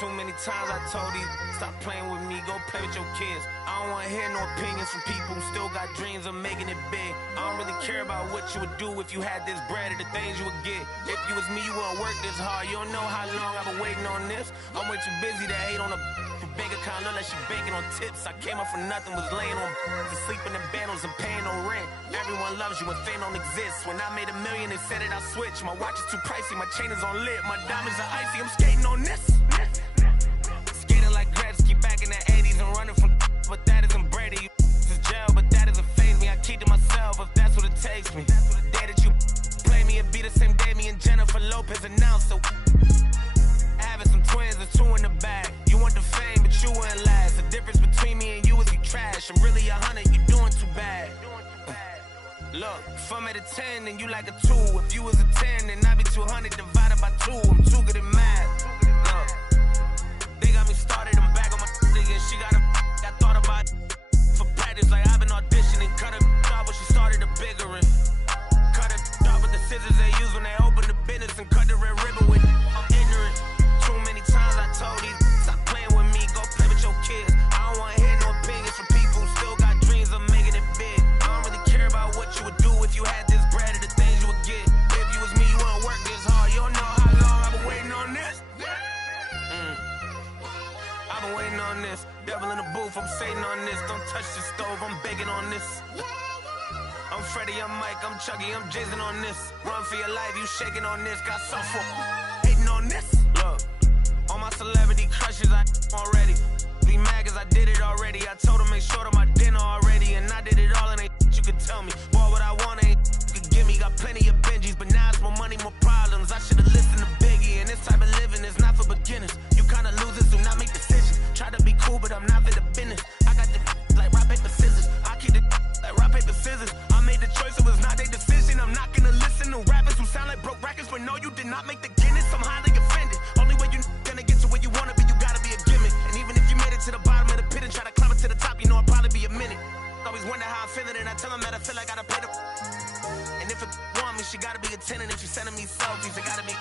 Too many times I told these, stop playing with me, go play with your kids. I don't wanna hear no opinions from people who still got dreams of making it big. I don't really care about what you would do if you had this bread or the things you would get. If you was me, you wouldn't work this hard. You don't know how long I've been waiting on this. I'm way too busy to hate on a bank account, look like she banking on tips. I came up from nothing, was laying on sleeping in bundles and paying no rent. Everyone loves you when fame don't exist. When I made $1 million, they said it, I switched. My watch is too pricey, my chain is on lit. My diamonds are icy, I'm skating on this. Skating like Gretzky back in the 80s and running from but that isn't Brady. This is jail, but that doesn't faze me. I keep to myself if that's what it takes me. The day that you play me, it be the same day me and Jennifer Lopez announced. So having some twins, there's 2 in the bag. You want the fame, but you wouldn't last. The difference between me and you is you trash. I'm really 100, you doing too bad. Look, if I'm at a 10, then you like a 2. If you was a 10, then I'd be 200 divided by 2. I'm too good at math. Look, they got me started, I'm back on my and she got a I thought about for practice, like I've been auditioning. Cut her off, but she started a bigger one. Cut it off with the scissors they use when they open the business and cut the red ribbon with. I'm ignorant. Too many times I told these, stop playing with me, go play with your kids. I don't wanna hear no opinions from people who still got dreams of making it big. I don't really care about what you would do if you had this bread or the things you would get. If you was me, you wouldn't work this hard. You don't know how long I've been waiting on this. I've been waiting on this. Devil in the booth, I'm Satan on this. Don't touch the stove, I'm begging on this. I'm Freddie, I'm Mike, I'm Chucky, I'm Jason on this. Run for your life, you shaking on this. Got software hating on this. Look, all my celebrity crushes, I already. Be mad cause I did it already. I told them make sure to my dinner already. And I did it all and ain't you could tell me. Boy, what I want ain't you could give me. Got plenty of Benjis, but now it's more money, more problems. I should've listened to Biggie. And this type of living is not for beginners. You kinda losers do not make decisions. Try to be cool, but I'm not for the business. I got the like rock, paper, scissors. I keep the like rock, paper, scissors. I made the choice, it was not their decision. I'm not gonna listen to rappers who sound like broke records, but no, you did not make the Guinness. I'm highly offended. Only way you gonna get to where you wanna be, you gotta be a gimmick. And even if you made it to the bottom of the pit and try to climb it to the top, you know it'll probably be a minute. Always wonder how I'm feeling, and I tell them that I feel like I gotta pay the. And if it want me, she gotta be a 10. And if she sending me selfies, it gotta be.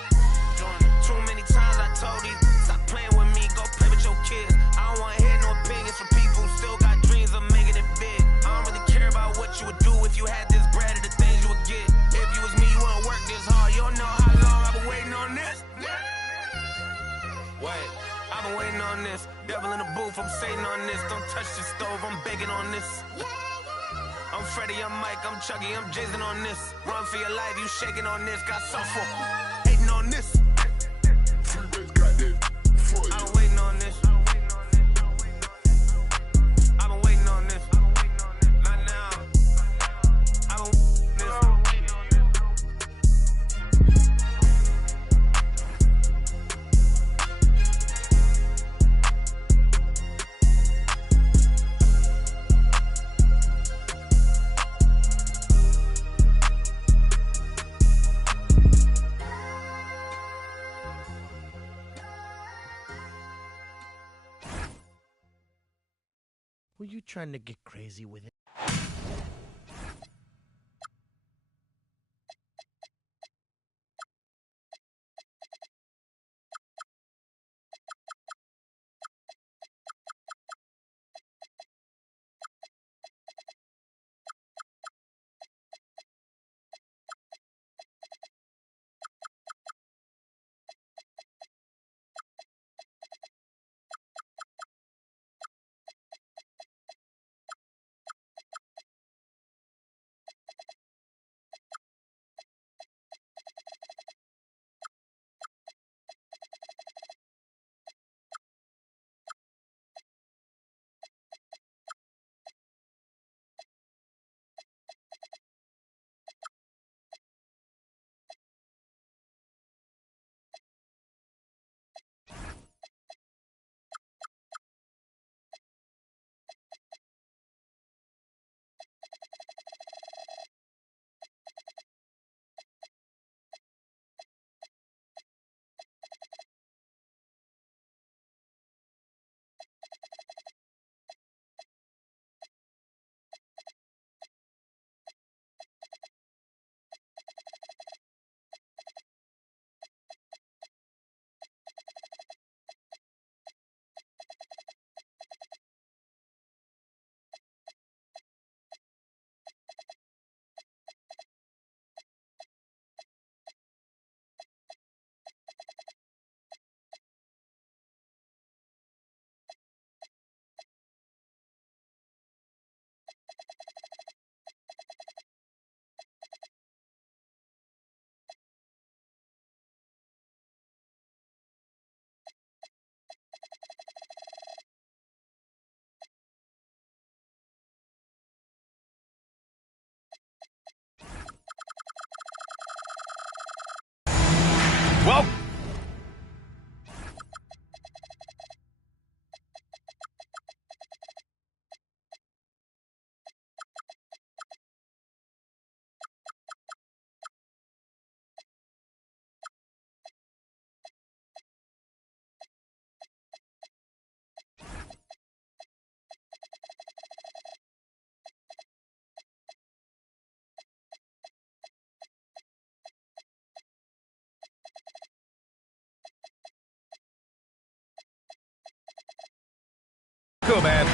Too many times I told these, stop playing with me, go play with your kids. I don't wanna hear no opinions from people who still got dreams of making it big. I don't really care about what you would do if you had this bread or the things you would get. If you was me, you wouldn't work this hard. You don't know how long I've been waiting on this. Wait, I've been waiting on this. Devil in the booth, I'm Satan on this. Don't touch the stove, I'm begging on this. I'm Freddie, I'm Mike, I'm Chucky, I'm Jason on this. Run for your life, you shaking on this. Got software hating on this. I've been waiting on this. I've been waiting on this. Not now. I've been Were you trying to get crazy with it?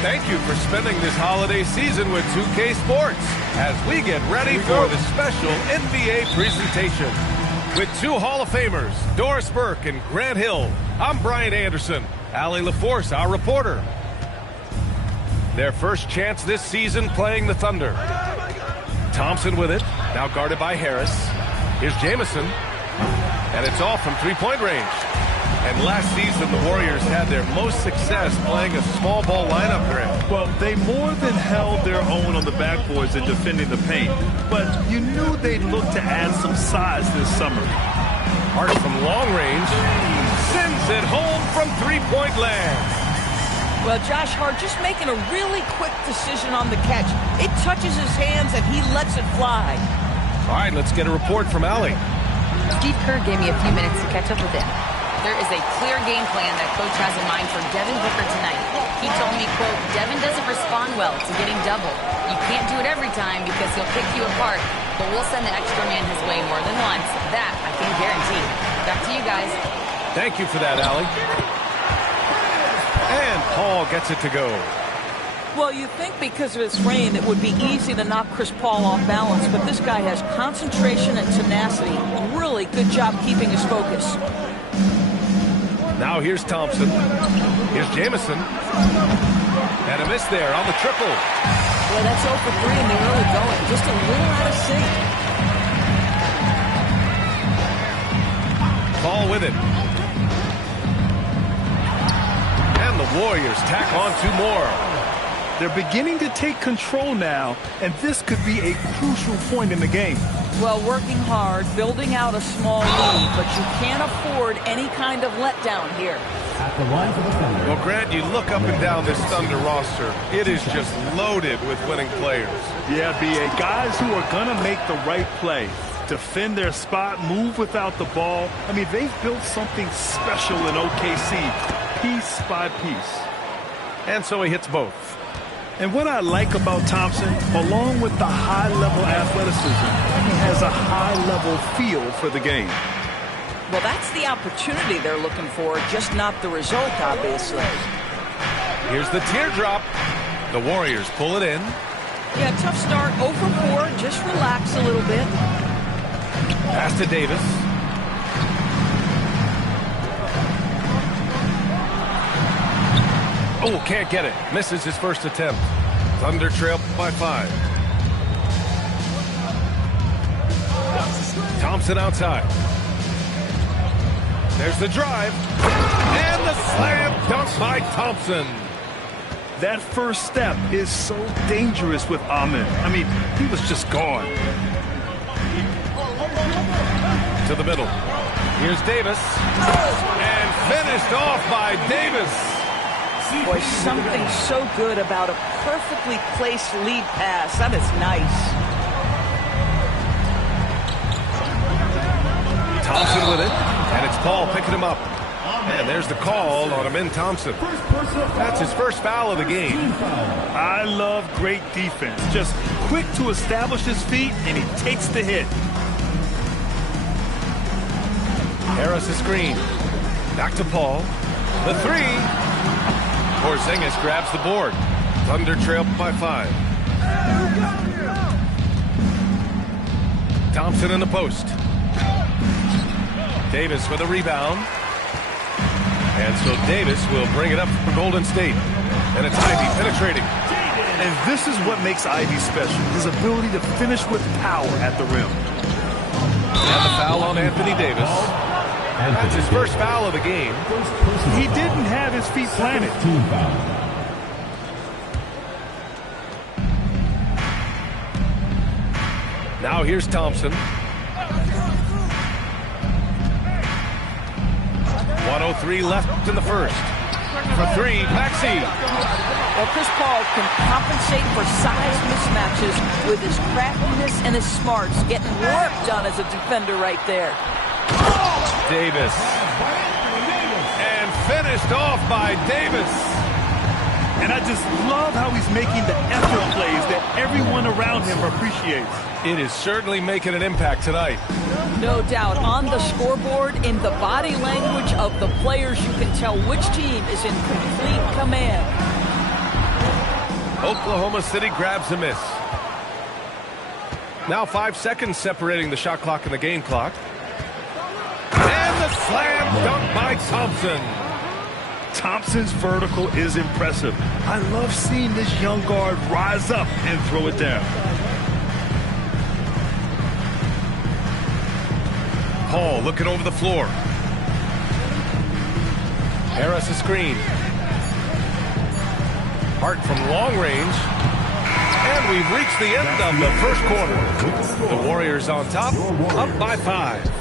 Thank you for spending this holiday season with 2K Sports as we get ready for the special NBA presentation. With two Hall of Famers, Doris Burke and Grant Hill, I'm Brian Anderson, Allie LaForce, our reporter. Their first chance this season playing the Thunder. Thompson with it, now guarded by Harris. Here's Jamison, and it's off from three-point range. And last season, the Warriors had their most success playing a small ball lineup, Grant. Well, they more than held their own on the backboards in defending the paint. But you knew they'd look to add some size this summer. Hart from long range sends it home from three-point land. Well, Josh Hart just making a really quick decision on the catch. It touches his hands and he lets it fly. All right, let's get a report from Allie. Steve Kerr gave me a few minutes to catch up with him. There is a clear game plan that Coach has in mind for Devin Booker tonight. He told me, quote, Devin doesn't respond well to getting doubled. You can't do it every time because he'll pick you apart, but we'll send the extra man his way more than once. That I can guarantee. Back to you guys. Thank you for that, Allie. And Paul gets it to go. Well, you think because of his frame it would be easy to knock Chris Paul off balance, but this guy has concentration and tenacity. Really good job keeping his focus. Now here's Thompson. Here's Jamison. And a miss there on the triple. Well, that's 0 for 3 in the early going. Just a little out of sync. Paul with it. And the Warriors tack on two more. They're beginning to take control now, and this could be a crucial point in the game. Well, working hard, building out a small lead, but you can't afford any kind of letdown here. Well, Grant, you look up and down this Thunder roster. It is just loaded with winning players. Yeah, B.A. Guys who are going to make the right play, defend their spot, move without the ball. I mean, they've built something special in OKC, piece by piece. And so he hits both. And what I like about Thompson, along with the high-level athleticism, he has a high-level feel for the game. Well, that's the opportunity they're looking for, just not the result, obviously. Here's the teardrop. The Warriors pull it in. Yeah, tough start, 0 for 4. Just relax a little bit. Pass to Davis. Oh, can't get it. Misses his first attempt. Thunder trail by 5. Thompson outside. There's the drive. And the slam dunk by Thompson. That first step is so dangerous with Ahmed. I mean, he was just gone. To the middle. Here's Davis. And finished off by Davis. Boy, something so good about a perfectly placed lead pass. That is nice. Thompson with it, and it's Paul picking him up. And there's the call on Amin Thompson. That's his first foul of the game. I love great defense. Just quick to establish his feet, and he takes the hit. Harris a screen. Back to Paul. The three. Porzingis grabs the board. Thunder trail by 5. Thompson in the post. Davis with a rebound. And so Davis will bring it up for Golden State. And it's Ivy penetrating. And this is what makes Ivy special, his ability to finish with power at the rim. And the foul on Anthony Davis. That's his first foul of the game. He didn't have his feet planted. Now here's Thompson. 1:03 left in the first. For 3, Maxey. Well, Chris Paul can compensate for size mismatches with his craftiness and his smarts, getting work done as a defender right there. Davis. And finished off by Davis. And I just love how he's making the effort plays that everyone around him appreciates. It is certainly making an impact tonight. No doubt. On the scoreboard, in the body language of the players, you can tell which team is in complete command. Oklahoma City grabs a miss. Now 5 seconds separating the shot clock and the game clock. And the slam dunk by Thompson. Thompson's vertical is impressive. I love seeing this young guard rise up and throw it down. Paul looking over the floor. Harris a screen. Hart from long range. And we've reached the end of the first quarter. The Warriors on top, up by 5.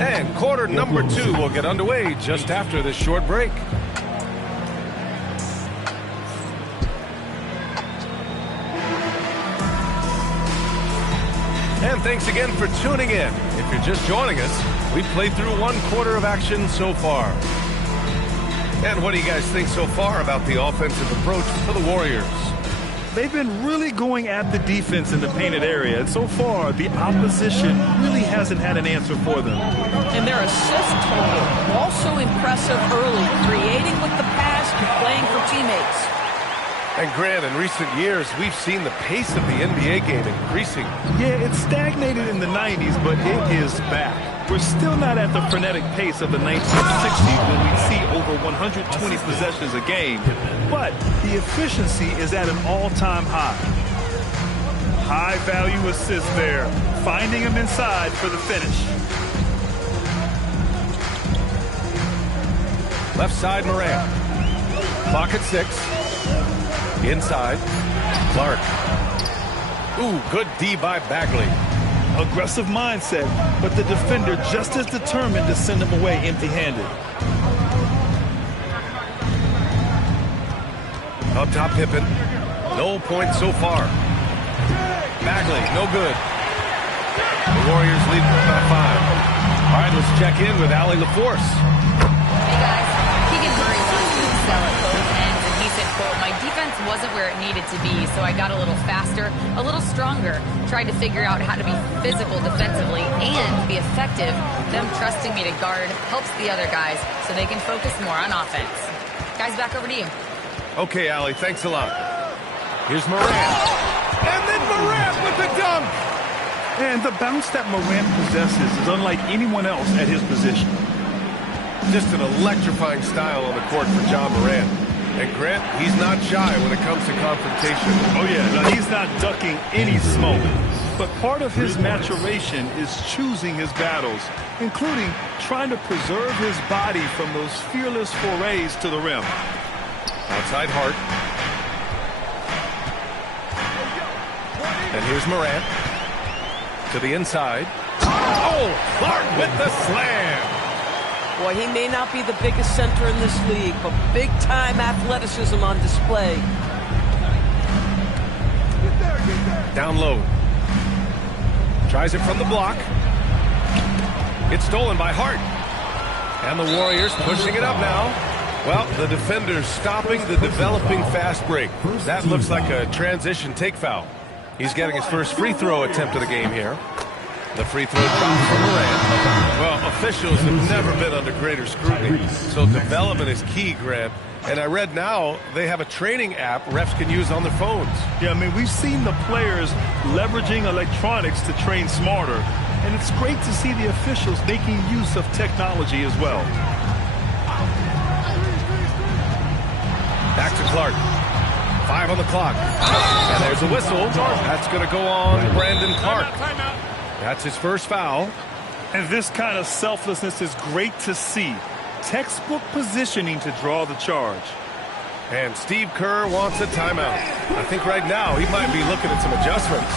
And quarter number 2 will get underway just after this short break. And thanks again for tuning in. If you're just joining us, we've played through 1 quarter of action so far. And what do you guys think so far about the offensive approach for the Warriors? They've been really going at the defense in the painted area, and so far the opposition really hasn't had an answer for them. And their assist total also impressive early, creating with the pass and playing for teammates. And Grant, in recent years, we've seen the pace of the NBA game increasing. Yeah, it stagnated in the 90s, but it is back. We're still not at the frenetic pace of the 1960s when we see over 120 possessions a game, but the efficiency is at an all-time high. High-value assist there, finding him inside for the finish. Left side, Morant. Clock at 6. Inside, Clark. Ooh, good D by Bagley. Aggressive mindset, but the defender just as determined to send him away empty-handed. Up top, Pippen. No points so far. Bagley, no good. The Warriors lead by 5. All right, let's check in with Allie LaForce. Hey, guys. Keegan Murray wants to excel at both ends, and he said, quote, "My defense wasn't where it needed to be, so I got a little faster, a little stronger, tried to figure out how to be physical defensively and be effective. Them trusting me to guard helps the other guys so they can focus more on offense." Guys, back over to you. Okay, Allie, thanks a lot. Here's Morant. And then Morant with the dunk. And the bounce that Morant possesses is unlike anyone else at his position. Just an electrifying style on the court for John Morant. And Grant, he's not shy when it comes to confrontation. Oh yeah, no, he's not ducking any smoke. But part of his maturation is choosing his battles, including trying to preserve his body from those fearless forays to the rim. Outside Hart. And here's Morant. To the inside. Oh, Clark with the slam. Boy, he may not be the biggest center in this league, but big-time athleticism on display. Down low. Tries it from the block. It's stolen by Hart. And the Warriors pushing it up now. Well, the defender's stopping the developing fast break. That looks like a transition take foul. He's getting his first free throw attempt of the game here. The free throw drops from Morant. Well, officials have never been under greater scrutiny, so development is key, Grant. And I read now they have a training app refs can use on their phones. Yeah, I mean, we've seen the players leveraging electronics to train smarter, and it's great to see the officials making use of technology as well. Back to Clark. 5 on the clock. And there's a whistle. That's going to go on Brandon Clark. That's his first foul. And this kind of selflessness is great to see. Textbook positioning to draw the charge. And Steve Kerr wants a timeout. I think right now he might be looking at some adjustments.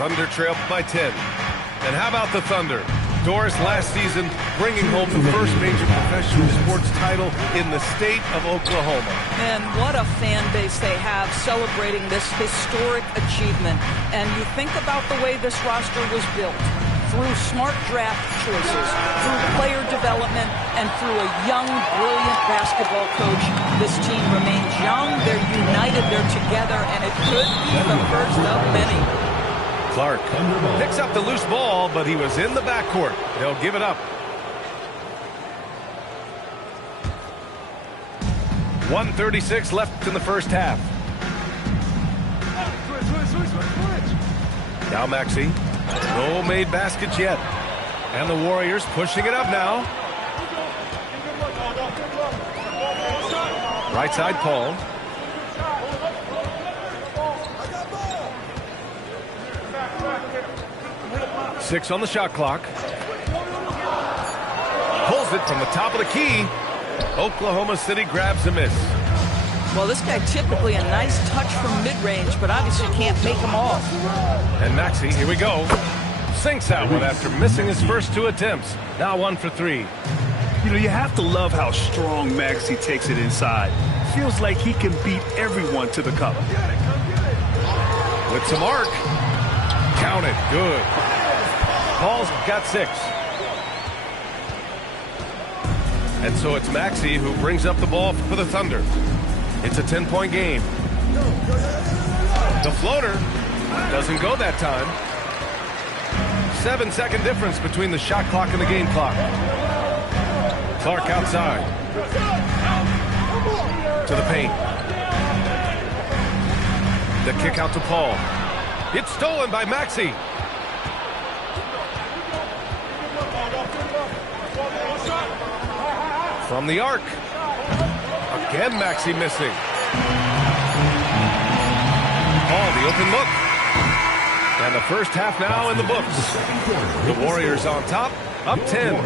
Thunder trail by 10. And how about the Thunder? Doris last season bringing home the first major professional sports title in the state of Oklahoma. And what a fan base they have celebrating this historic achievement. And you think about the way this roster was built. through smart draft choices, through player development, and through a young, brilliant basketball coach. This team remains young, they're united, they're together, and it could be the first of many. Clark picks up the loose ball, but he was in the backcourt. They'll give it up. 1:36 left in the first half. Now Maxey. No made baskets yet. And the Warriors pushing it up now. Right side, Paul. Six on the shot clock. Pulls it from the top of the key. Oklahoma City grabs a miss. Well, this guy typically a nice touch from mid-range, but obviously can't make them all. And Maxey, here we go. Sinks that one after missing his first 2 attempts. Now 1 for 3. You know, you have to love how strong Maxey takes it inside. Feels like he can beat everyone to the cup. With some arc. Count it. Good. Paul's got 6. And so it's Maxey who brings up the ball for the Thunder. It's a 10-point game. The floater doesn't go that time. 7-second difference between the shot clock and the game clock. Clark outside. To the paint. The kick out to Paul. It's stolen by Maxey. From the arc. Again, Maxey missing. Paul, the open look. And the first half now in the books. The Warriors on top, up 10.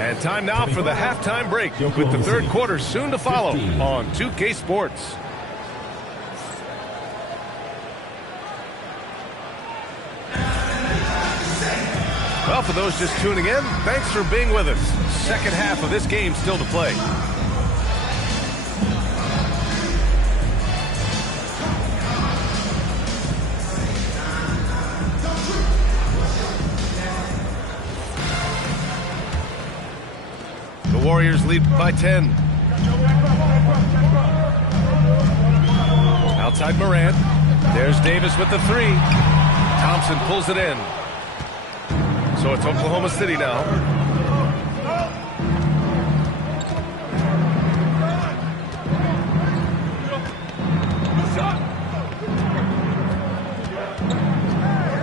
And time now for the halftime break, with the third quarter soon to follow on 2K Sports. Well, for those just tuning in, thanks for being with us. Second half of this game still to play. The Warriors lead by 10. Outside Morant. There's Davis with the 3. Thompson pulls it in. So it's Oklahoma City now.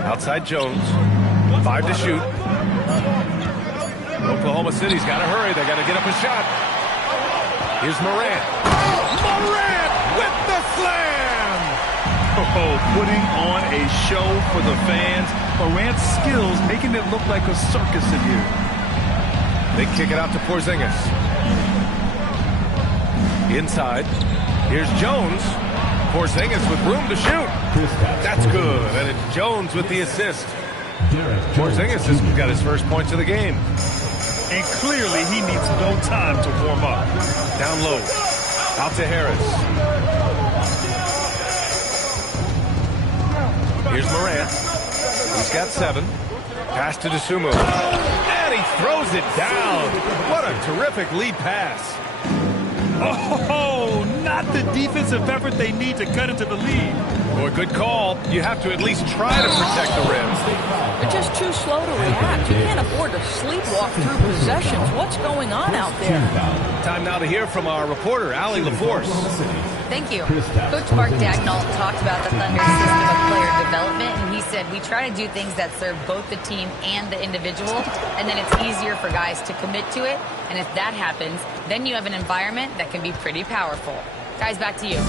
Outside Jones. 5 to shoot. Oklahoma City's got to hurry. They got to get up a shot. Here's Morant. Morant with the slam! Oh, putting on a show for the fans. Morant's skills making it look like a circus in here. They kick it out to Porzingis. Inside. Here's Jones. Porzingis with room to shoot. That's good. And it's Jones with the assist. Porzingis has got his first points of the game. And clearly he needs no time to warm up. Down low. Out to Harris. Here's Morant. He's got 7. Pass to Dosunmu. And he throws it down. What a terrific lead pass. Oh, not the defensive effort they need to cut into the lead. Boy, good call. You have to at least try to protect the rim. They're just too slow to react. You can't afford to sleepwalk through possessions. What's going on out there? Time now to hear from our reporter, Allie LaForce. Thank you. Coach Mark Daigneault talked about the Thunder's system of player development, and he said, we try to do things that serve both the team and the individual, and then it's easier for guys to commit to it. And if that happens, then you have an environment that can be pretty powerful. Guys, back to you.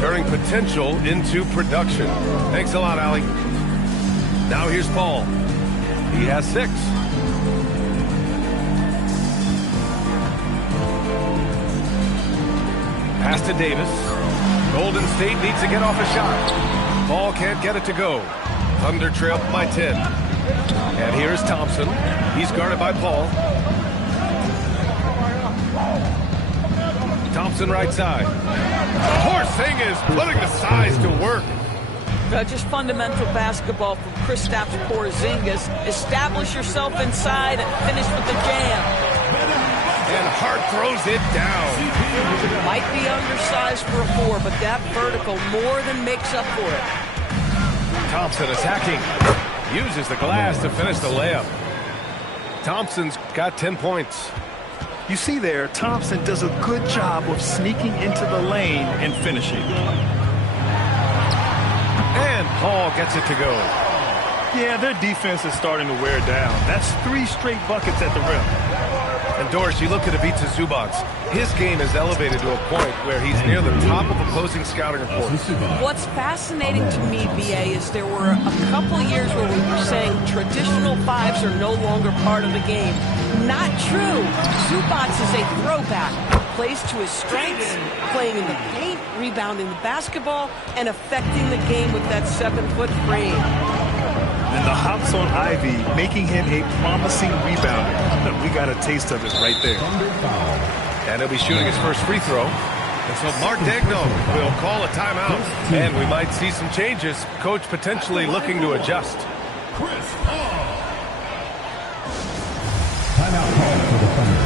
Turning potential into production. Thanks a lot, Allie. Now here's Paul. He has 6. Pass to Davis. Golden State needs to get off a shot. Paul can't get it to go. Thunder trail by 10. And here's Thompson. He's guarded by Paul. Thompson right side. Porzingis putting the size to work. Just fundamental basketball from Kristaps Porzingis. Establish yourself inside and finish with the jam. And Hart throws it down. Might be undersized for a 4, but that vertical more than makes up for it. Thompson attacking. Uses the glass to finish the layup. Thompson's got 10 points. You see there, Thompson does a good job of sneaking into the lane and finishing. And Paul gets it to go. Yeah, their defense is starting to wear down. That's 3 straight buckets at the rim. And Doris, you look at Ivica Zubac. His game is elevated to a point where he's near the top of opposing scouting reports. What's fascinating to me, BA, is there were a couple years where we were saying traditional 5s are no longer part of the game. Not true. Zubac is a throwback. Plays to his strengths, playing in the paint, rebounding the basketball, and affecting the game with that 7-foot frame. And the hops on Ivy, making him a promising rebounder. We got a taste of it right there. And he'll be shooting his first free throw. And so Mark Daigneault will call a timeout. And we might see some changes. Coach potentially looking to adjust. Chris Paul. Timeout call for the Thunder.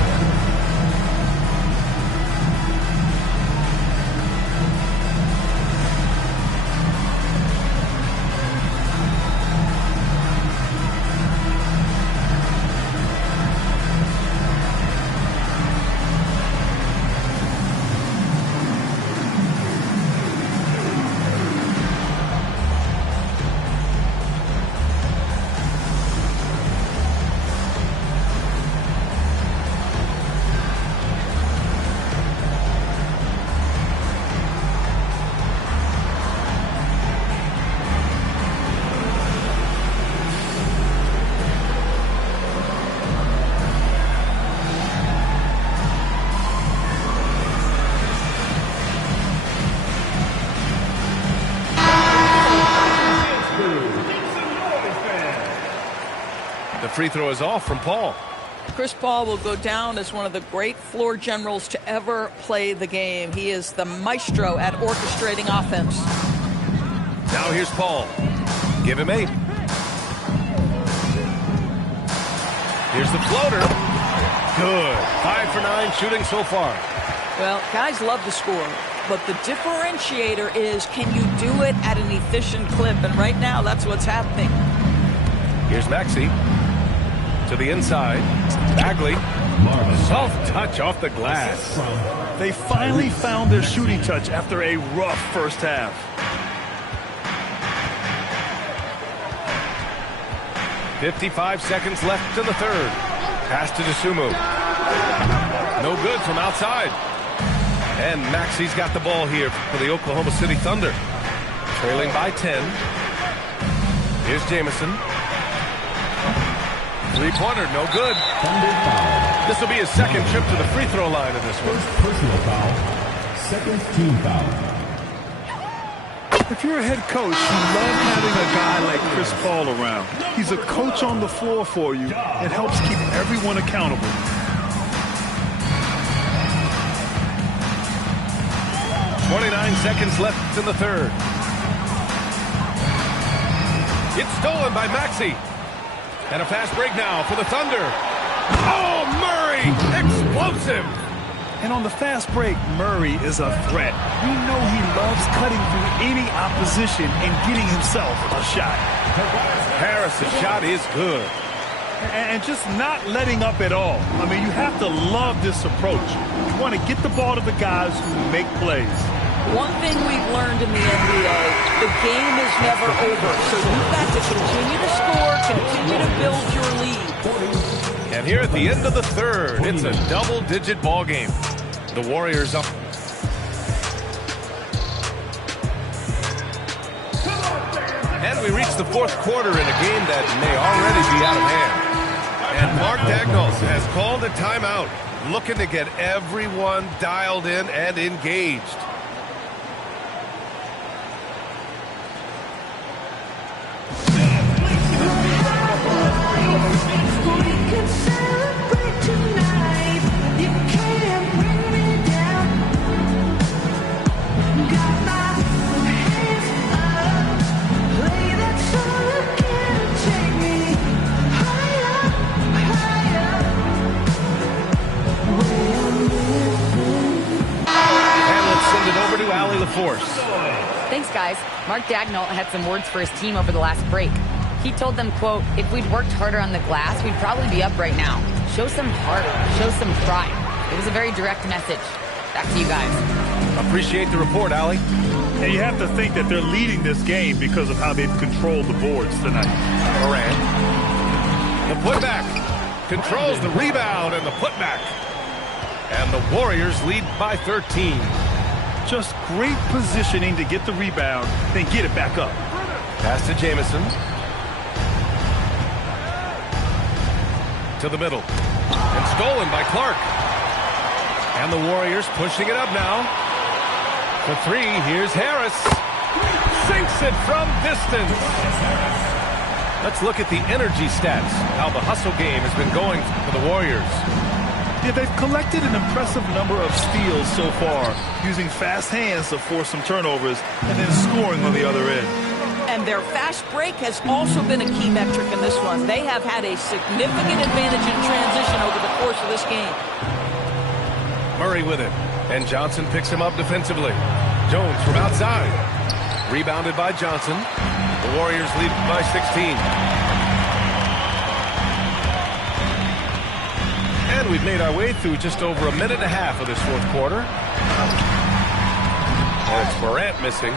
Free throw is off from Paul. Chris Paul will go down as one of the great floor generals to ever play the game. He is the maestro at orchestrating offense. Now here's Paul. Give him 8. Here's the floater. Good. 5 for 9 shooting so far. Well, guys love to score, but the differentiator is, can you do it at an efficient clip? And right now, that's what's happening. Here's Maxey. To the inside. Bagley. Soft touch off the glass. They finally found their shooting touch after a rough first half. .55 seconds left in the third. Pass to Dosunmu. No good from outside. And Maxey's got the ball here for the Oklahoma City Thunder. Trailing by 10. Here's Jamison. Three-pointer, no good. This will be his second trip to the free throw line in this one. First personal foul. Second team foul. If you're a head coach, you love having a guy like Chris Paul around. He's a coach on the floor for you and helps keep everyone accountable. .29 seconds left in the third. It's stolen by Maxey. And a fast break now for the Thunder. Oh, Murray! Explosive! And on the fast break, Murray is a threat. You know he loves cutting through any opposition and getting himself a shot. Harris's shot is good. And just not letting up at all. I mean, you have to love this approach. You want to get the ball to the guys who make plays. One thing we've learned in the NBA, the game is never over. So you've got to continue to score, continue to build your lead. And here at the end of the third, it's a double-digit ball game. The Warriors up. And we reach the fourth quarter in a game that may already be out of hand. And Mark Daigneault has called a timeout, looking to get everyone dialed in and engaged. Thanks, guys. Mark Daigneault had some words for his team over the last break. He told them, quote, if we'd worked harder on the glass, we'd probably be up right now. Show some heart. Show some pride. It was a very direct message. Back to you guys. Appreciate the report, Allie. And you have to think that they're leading this game because of how they've controlled the boards tonight. Morant. The putback. Controls the rebound and the putback. And the Warriors lead by 13. Just great positioning to get the rebound, then get it back up. Pass to Jamison. To the middle. And stolen by Clark. And the Warriors pushing it up now. For three, here's Harris. Sinks it from distance. Let's look at the energy stats, how the hustle game has been going for the Warriors. Yeah, they've collected an impressive number of steals so far, using fast hands to force some turnovers and then scoring on the other end. And their fast break has also been a key metric in this one. They have had a significant advantage in transition over the course of this game. Murray with it. And Johnson picks him up defensively. Jones from outside. Rebounded by Johnson. The Warriors lead by 16. And we've made our way through just over a minute and a half of this fourth quarter. And it's Morant missing.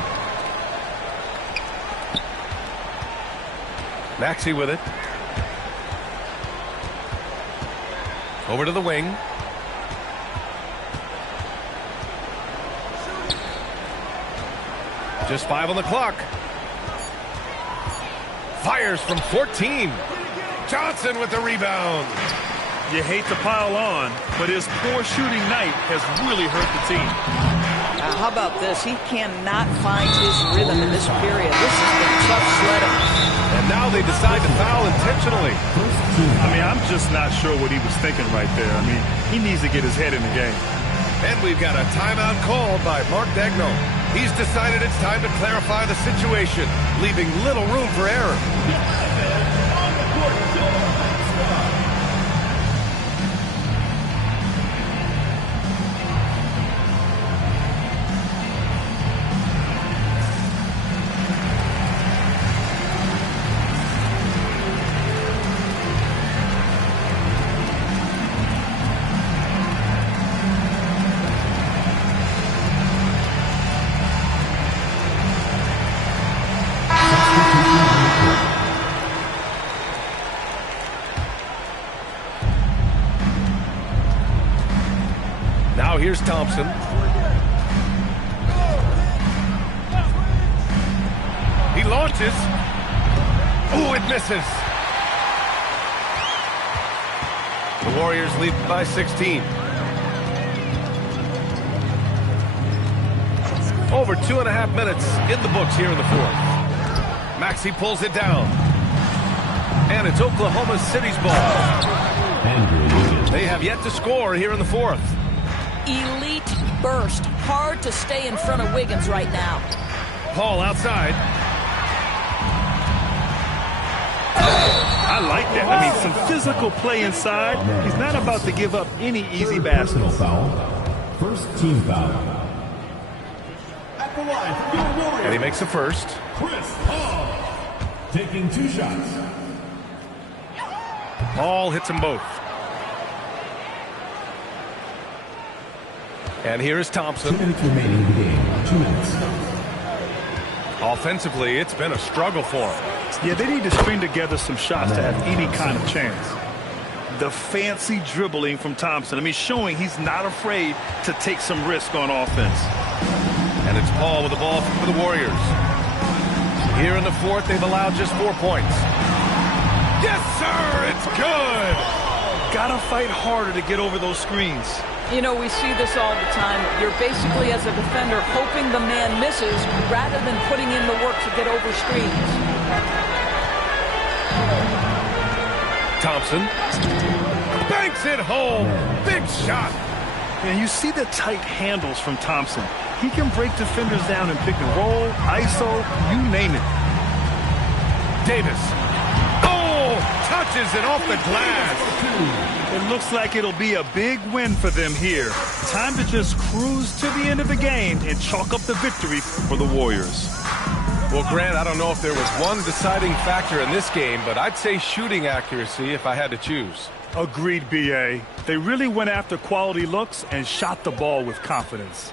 Maxey with it. Over to the wing. Just 5 on the clock. Fires from 14. Johnson with the rebound. You hate to pile on, but his poor shooting night has really hurt the team. How about this? He cannot find his rhythm in this period. This has been tough sledding. And now they decide to foul intentionally. I mean, I'm just not sure what he was thinking right there. I mean, he needs to get his head in the game. And we've got a timeout called by Mark Daigneault. He's decided it's time to clarify the situation, leaving little room for error. Now here's Thompson. He launches. Oh, it misses. The Warriors lead by 16. Over 2.5 minutes in the books here in the fourth. Maxey pulls it down. And it's Oklahoma City's ball. They have yet to score here in the fourth. Elite burst. Hard to stay in front of Wiggins right now. Paul outside. I like that. I mean, some physical play inside. He's not about to give up any easy baskets. First team foul. And he makes the first. Chris Paul taking 2 shots. Paul hits them both. And here is Thompson. 2 minutes remaining in the game. 2 minutes. Offensively, it's been a struggle for him. Yeah, they need to string together some shots to have any kind of chance. The fancy dribbling from Thompson. I mean, showing he's not afraid to take some risk on offense. And it's Paul with the ball for the Warriors. Here in the fourth, they've allowed just 4 points. Yes, sir, it's good. Gotta fight harder to get over those screens. You know, we see this all the time. You're basically, as a defender, hoping the man misses rather than putting in the work to get over screens. Thompson banks it home. Big shot. And you see the tight handles from Thompson. He can break defenders down in pick and roll, ISO, you name it. Davis. Oh, touches it off the glass. It looks like it'll be a big win for them here. Time to just cruise to the end of the game and chalk up the victory for the Warriors. Well, Grant, I don't know if there was one deciding factor in this game, but I'd say shooting accuracy if I had to choose. Agreed, B.A. They really went after quality looks and shot the ball with confidence.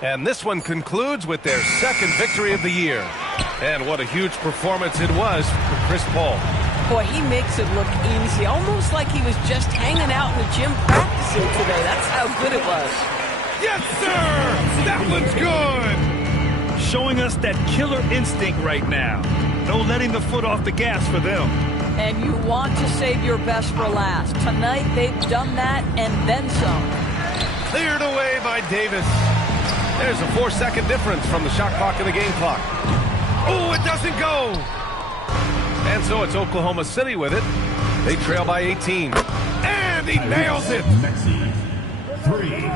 And this one concludes with their second victory of the year. And what a huge performance it was for Chris Paul. Boy, he makes it look easy, almost like he was just hanging out in the gym practicing today. That's how good it was. Yes, sir! That one's good! Showing us that killer instinct right now. No letting the foot off the gas for them. And you want to save your best for last. Tonight, they've done that and then some. Cleared away by Davis. There's a 4-second difference from the shot clock and the game clock. Oh, it doesn't go! And so it's Oklahoma City with it. They trail by 18. And he nails it! Maxey, 3.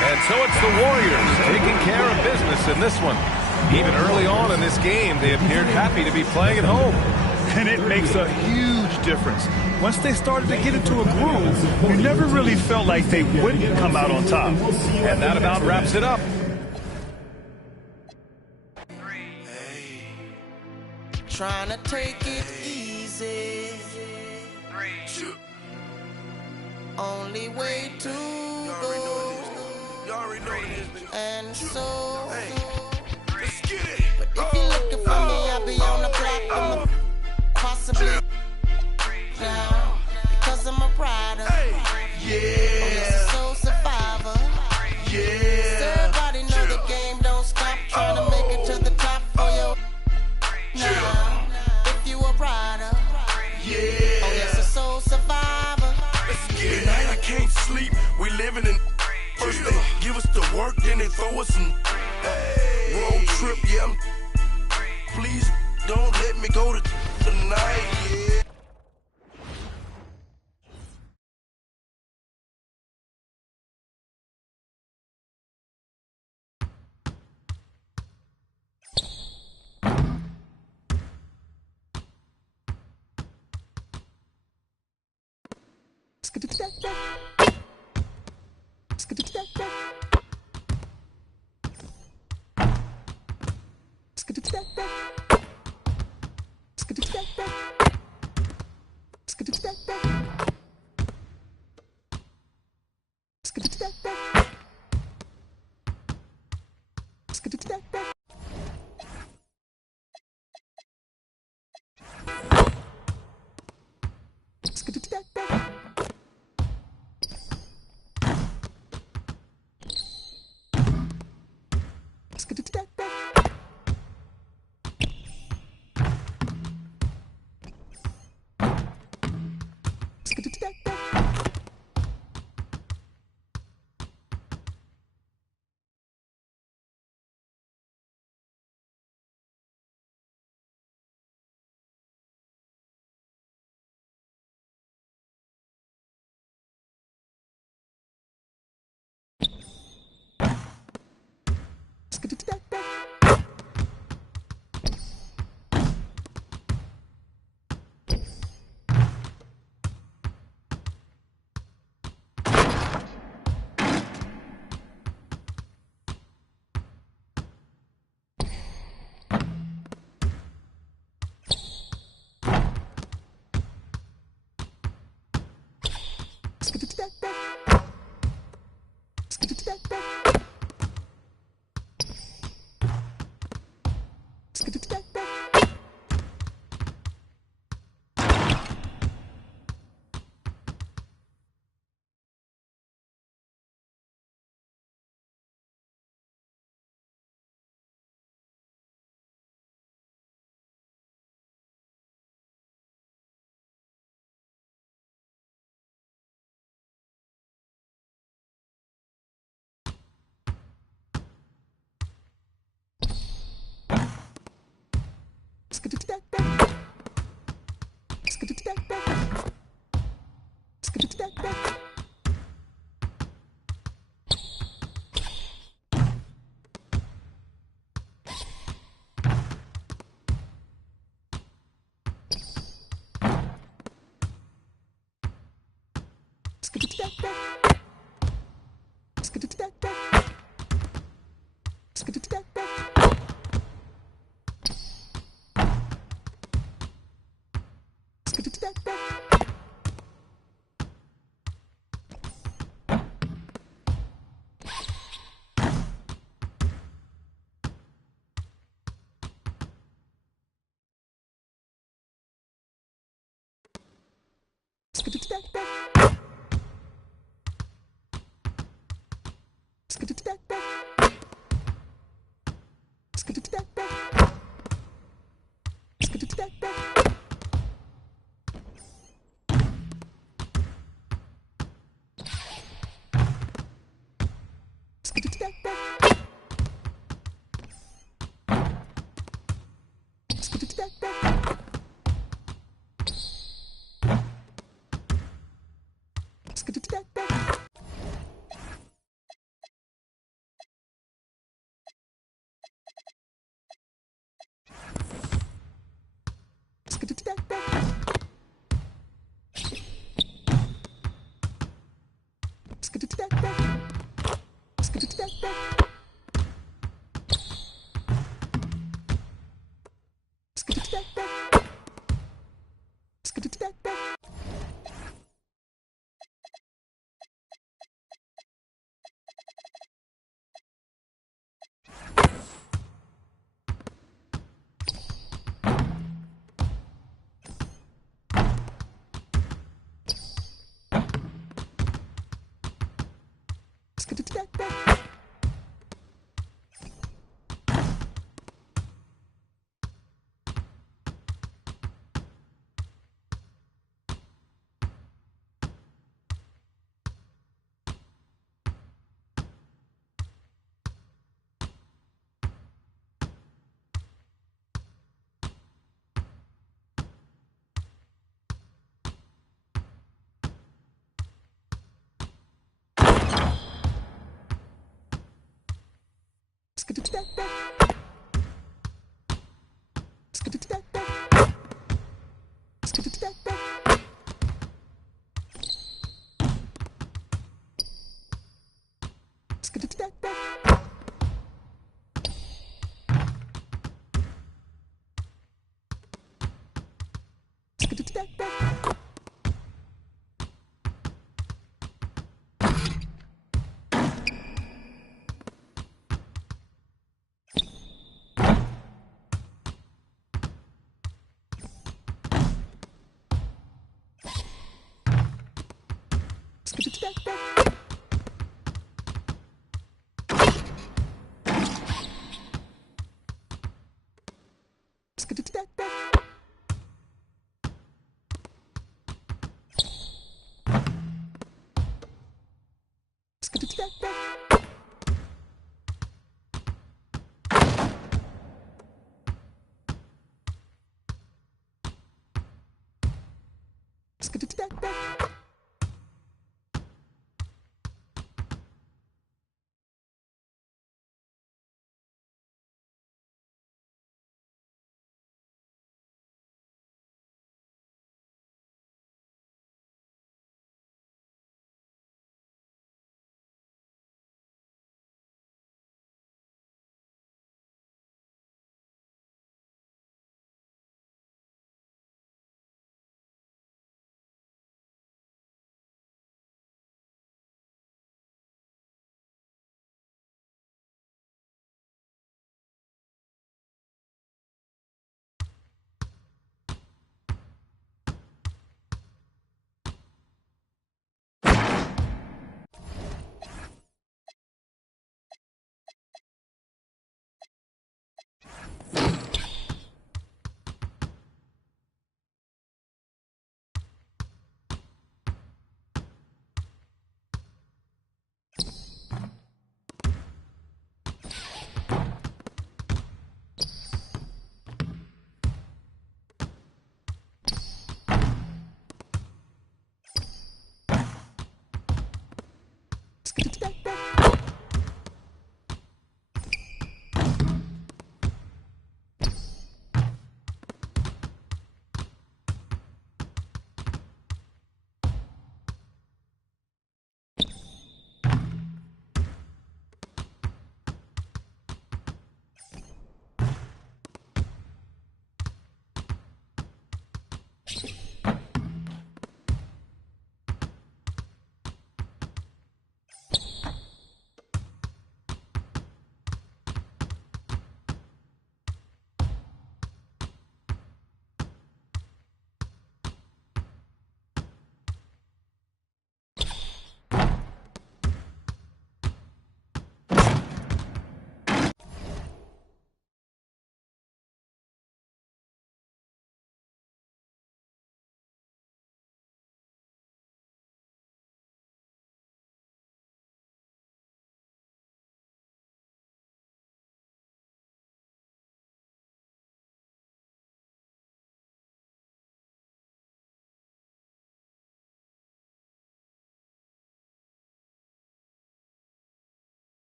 And so it's the Warriors taking care of business in this one. Even early on in this game, they appeared happy to be playing at home. And it makes a huge difference. Once they started to get into a groove, you never really felt like they wouldn't come out on top. And that about wraps it up. Trying to take it easy. Only way to go. And so, but if you're looking for me, I'll be on the block, possibly now, because I'm a rider. Yeah. Soul survivor. Yeah. So everybody know the game don't stop. Trying to make it to the top for you. Now, if you a rider. Yeah. Oh yes, a soul survivor. Tonight I can't sleep. We living in. First they give us the work, then they throw us in. Road trip, yeah. Please don't let me go to tonight, yeah.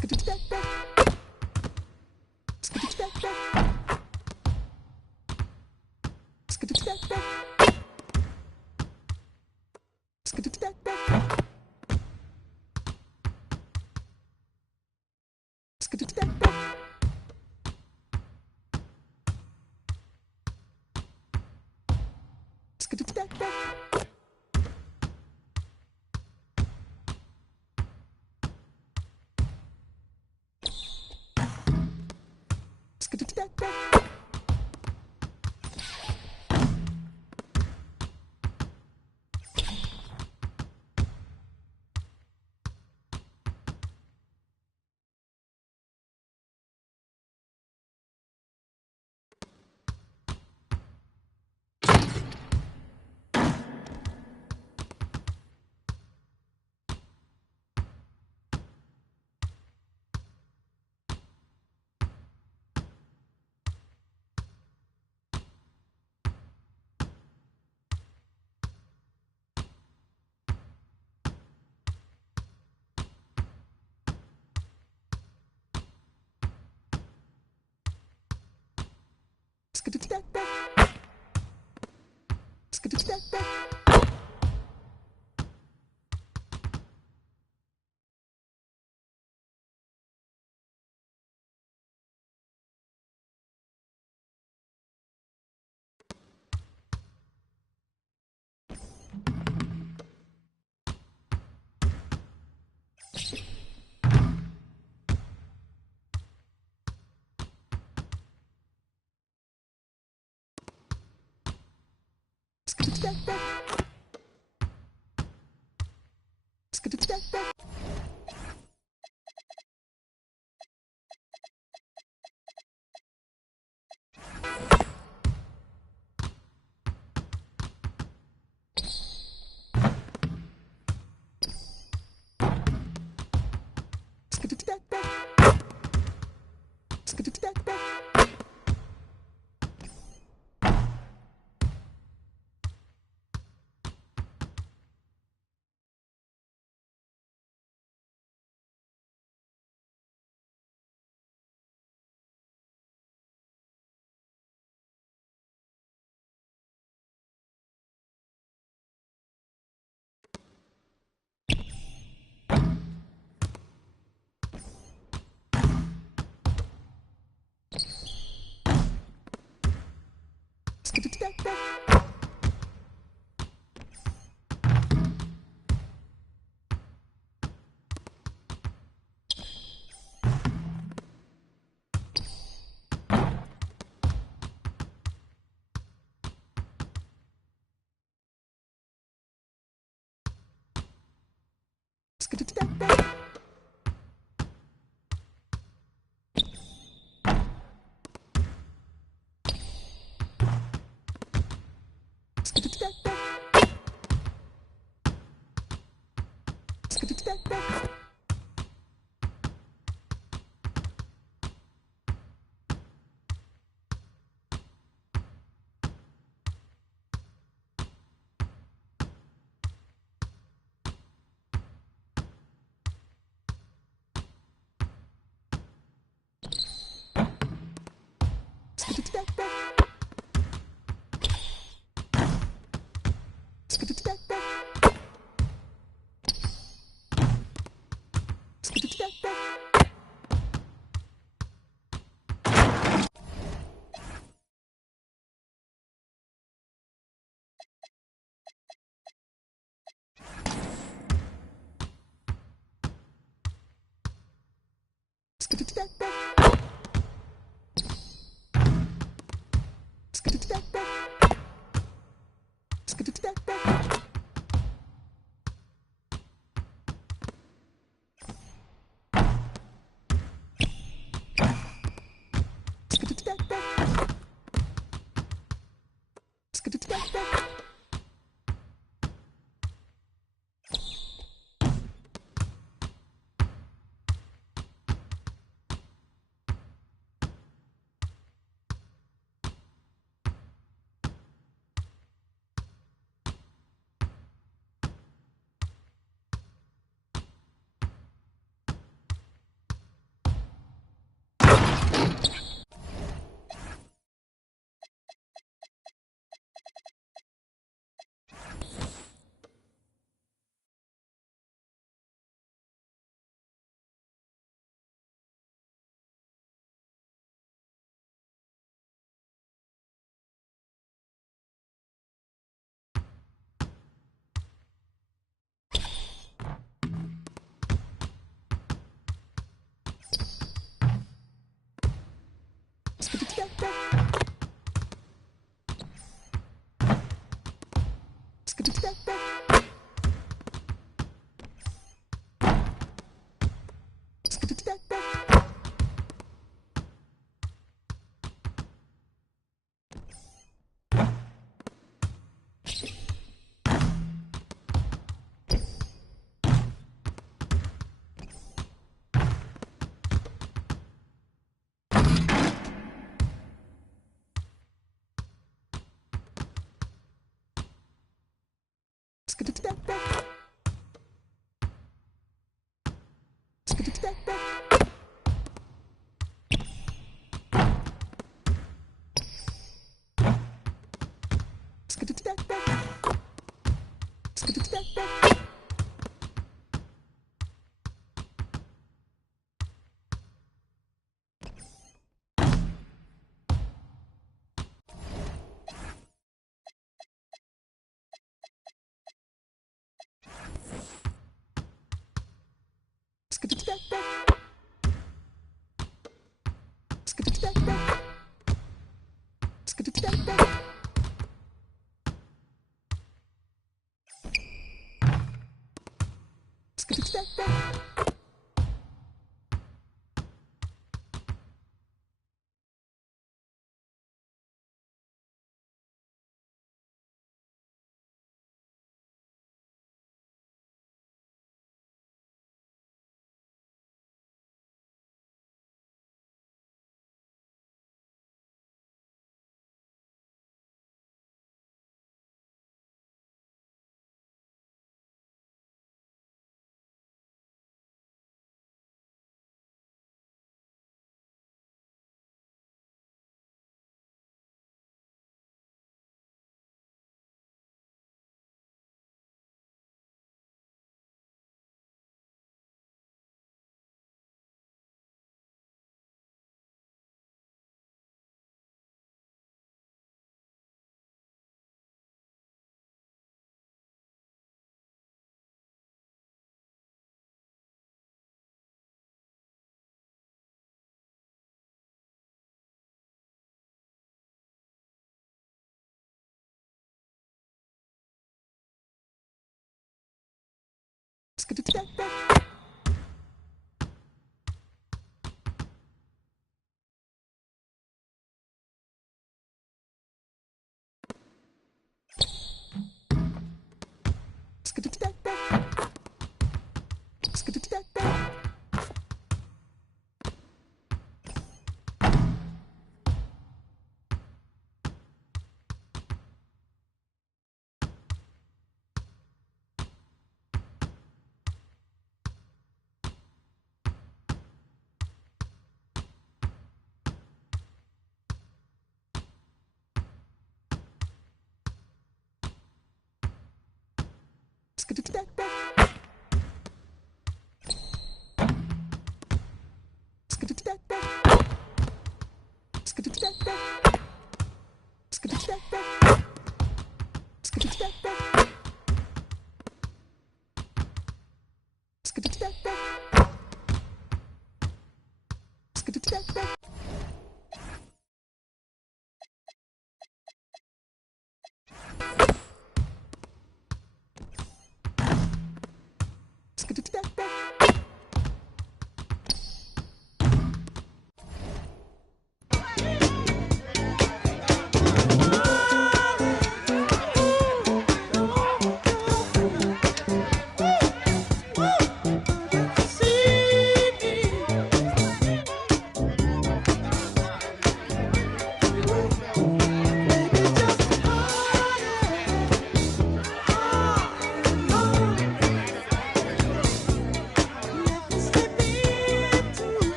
Skidoo-da-da.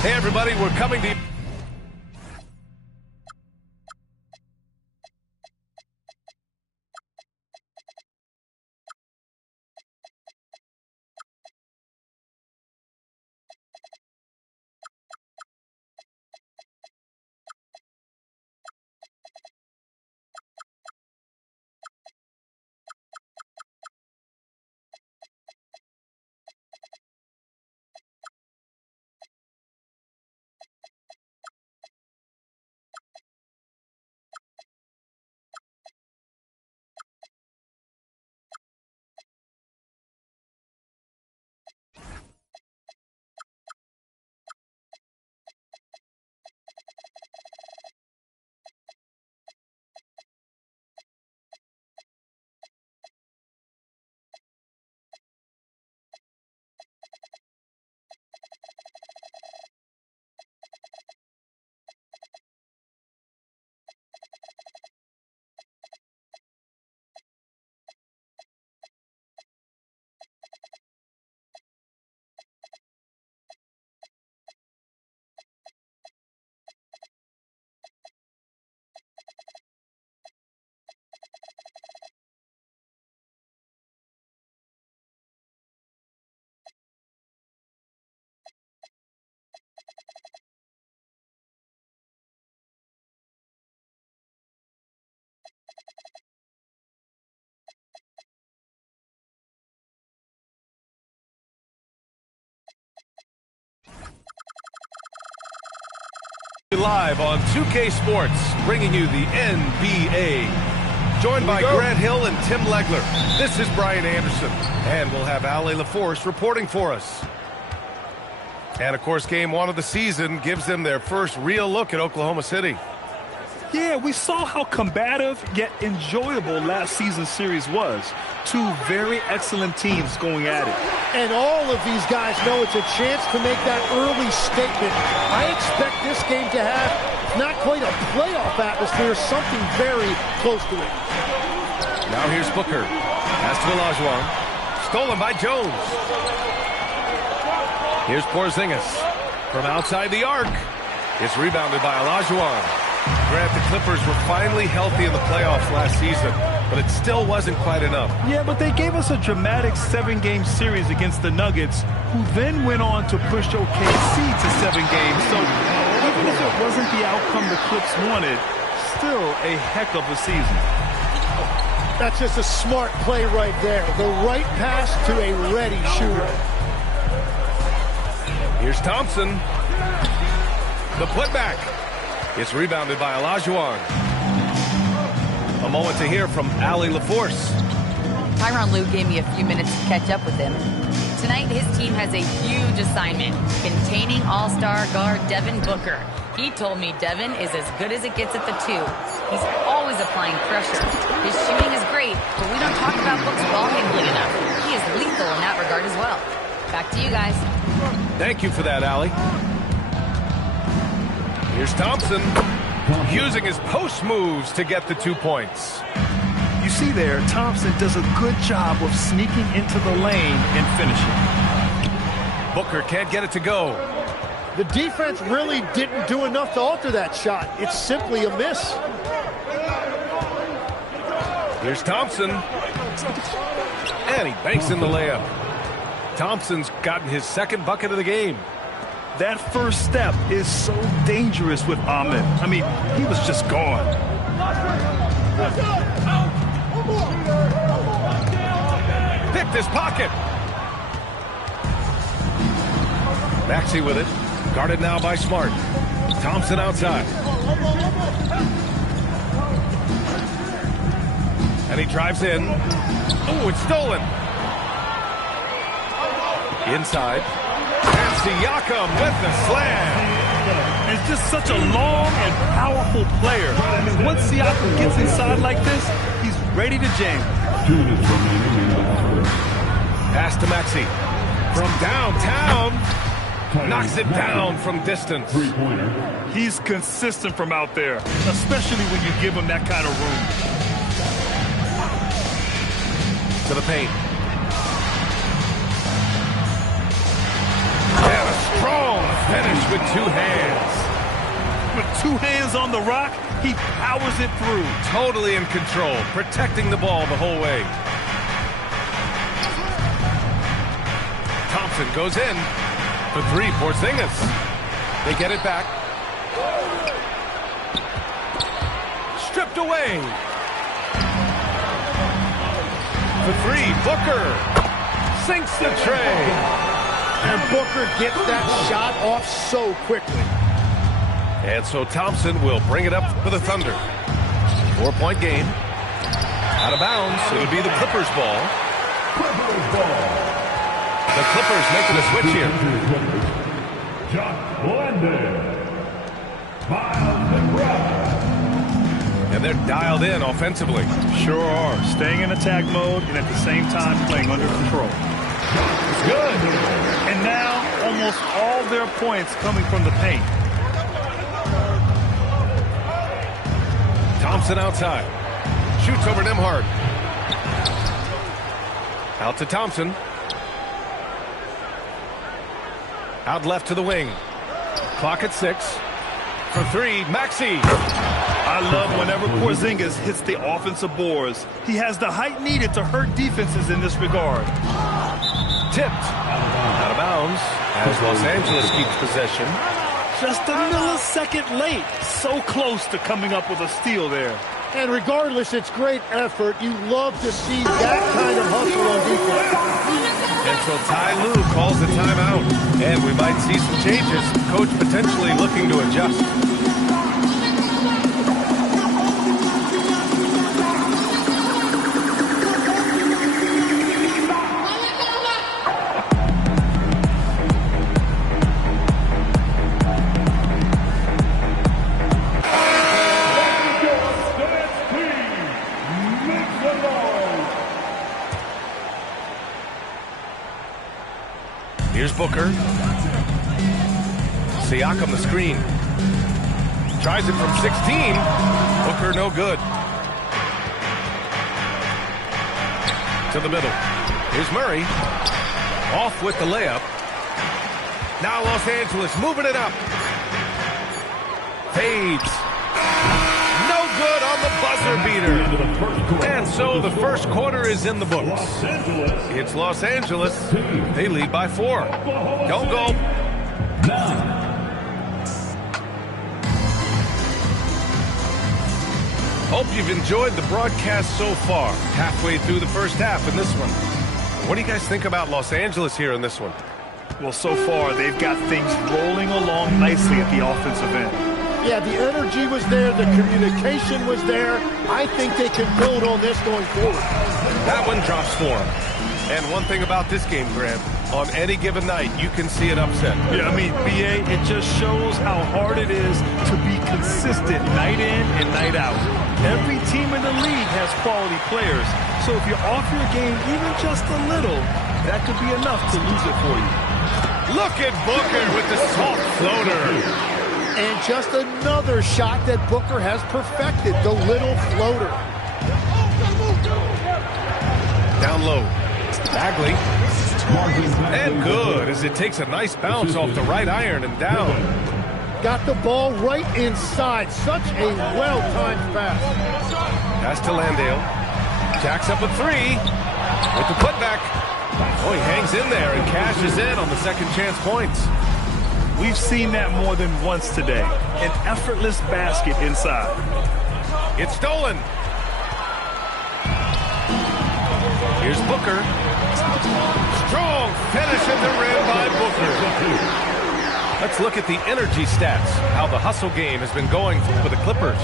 Hey, everybody, we're coming to you. Live on 2K Sports, bringing you the NBA. Joined by Grant Hill and Tim Legler. This is Brian Anderson, and we'll have Ale LaForce reporting for us. And, of course, game one of the season gives them their first real look at Oklahoma City. Yeah, we saw how combative yet enjoyable last season's series was. Two very excellent teams going at it. And all of these guys know it's a chance to make that early statement. I expect this game to have not quite a playoff atmosphere, something very close to it. Now here's Booker. Pass to Olajuwon. Stolen by Jones. Here's Porzingis. From outside the arc. It's rebounded by Olajuwon. Grant, the Clippers were finally healthy in the playoffs last season, but it still wasn't quite enough. Yeah, but they gave us a dramatic 7-game series against the Nuggets, who then went on to push OKC to 7 games. So even if it wasn't the outcome the Clips wanted, still a heck of a season. That's just a smart play right there. The right pass to a ready shooter. Here's Thompson. The putback. It's rebounded by Olajuwon. A moment to hear from Ale LaForce. Tyronn Lue gave me a few minutes to catch up with him. Tonight, his team has a huge assignment, containing all-star guard Devin Booker. He told me Devin is as good as it gets at the 2. He's always applying pressure. His shooting is great, but we don't talk about Book's ball handling enough. He is lethal in that regard as well. Back to you guys. Thank you for that, Ale. Here's Thompson, using his post moves to get the 2 points. You see there, Thompson does a good job of sneaking into the lane and finishing. Booker can't get it to go. The defense really didn't do enough to alter that shot. It's simply a miss. Here's Thompson. And he banks in the layup. Thompson's gotten his second bucket of the game. That first step is so dangerous with Ahmed. I mean, he was just gone. Picked his pocket. Maxey with it. Guarded now by Smart. Thompson outside. And he drives in. Oh, it's stolen. Inside. And Siakam with the slam. It's just such a long and powerful player. I mean, once Siakam gets inside like this, he's ready to jam. Pass to Maxey. From downtown. Knocks it down from distance. He's consistent from out there, especially when you give him that kind of room. To the paint. And a strong finish with two hands. With two hands on the rock, he powers it through. Totally in control, protecting the ball the whole way. Thompson goes in for three. Porzingis. They get it back. Stripped away. For three, Booker sinks the tray. And Booker gets that shot off so quickly. And so Thompson will bring it up for the Thunder. 4-point game. Out of bounds. It would be the Clippers ball. The Clippers making a switch here. Jock Landale. Miles McBride. And they're dialed in offensively. Sure are. Staying in attack mode and at the same time playing under control. It's good. And now almost all their points coming from the paint. Thompson outside. Shoots over Nembhard. Out to Thompson. Out left to the wing. Clock at 6. For three, Maxey. I love whenever Porzingis hits the offensive boards. He has the height needed to hurt defenses in this regard. Tipped. Out of bounds as Los Angeles keeps possession. Just a millisecond late. So close to coming up with a steal there. And regardless, it's great effort. You love to see that kind of hustle on defense. And so Ty Lue calls the timeout. And we might see some changes. Coach potentially looking to adjust. Here's Booker. Siakam the screen. Tries it from 16. Booker no good. To the middle. Here's Murray. Off with the layup. Now Los Angeles moving it up. Fades. No good on the buzzer beater. And so the first quarter is in the books. It's Los Angeles. They lead by 4. Don't go. Hope you've enjoyed the broadcast so far. Halfway through the first half in this one. What do you guys think about Los Angeles here in this one? Well, so far, they've got things rolling along nicely at the offensive end. Yeah, the energy was there. The communication was there. I think they can build on this going forward. That one drops for them. And one thing about this game, Grant, on any given night, you can see an upset. Yeah, I mean, BA, it just shows how hard it is to be consistent night in and night out. Every team in the league has quality players. So if you're off your game even just a little, that could be enough to lose it for you. Look at Booker with the soft floater. And just another shot that Booker has perfected, the little floater. Down low. Bagley. And good as it takes a nice bounce off the right iron and down. Got the ball right inside. Such a well-timed pass. Pass to Landale. Jacks up a 3 with the putback. Oh, he hangs in there and cashes in on the second chance points. We've seen that more than once today. An effortless basket inside. It's stolen. Here's Booker. Strong finish at the rim by Booker. Let's look at the energy stats, how the hustle game has been going for the Clippers.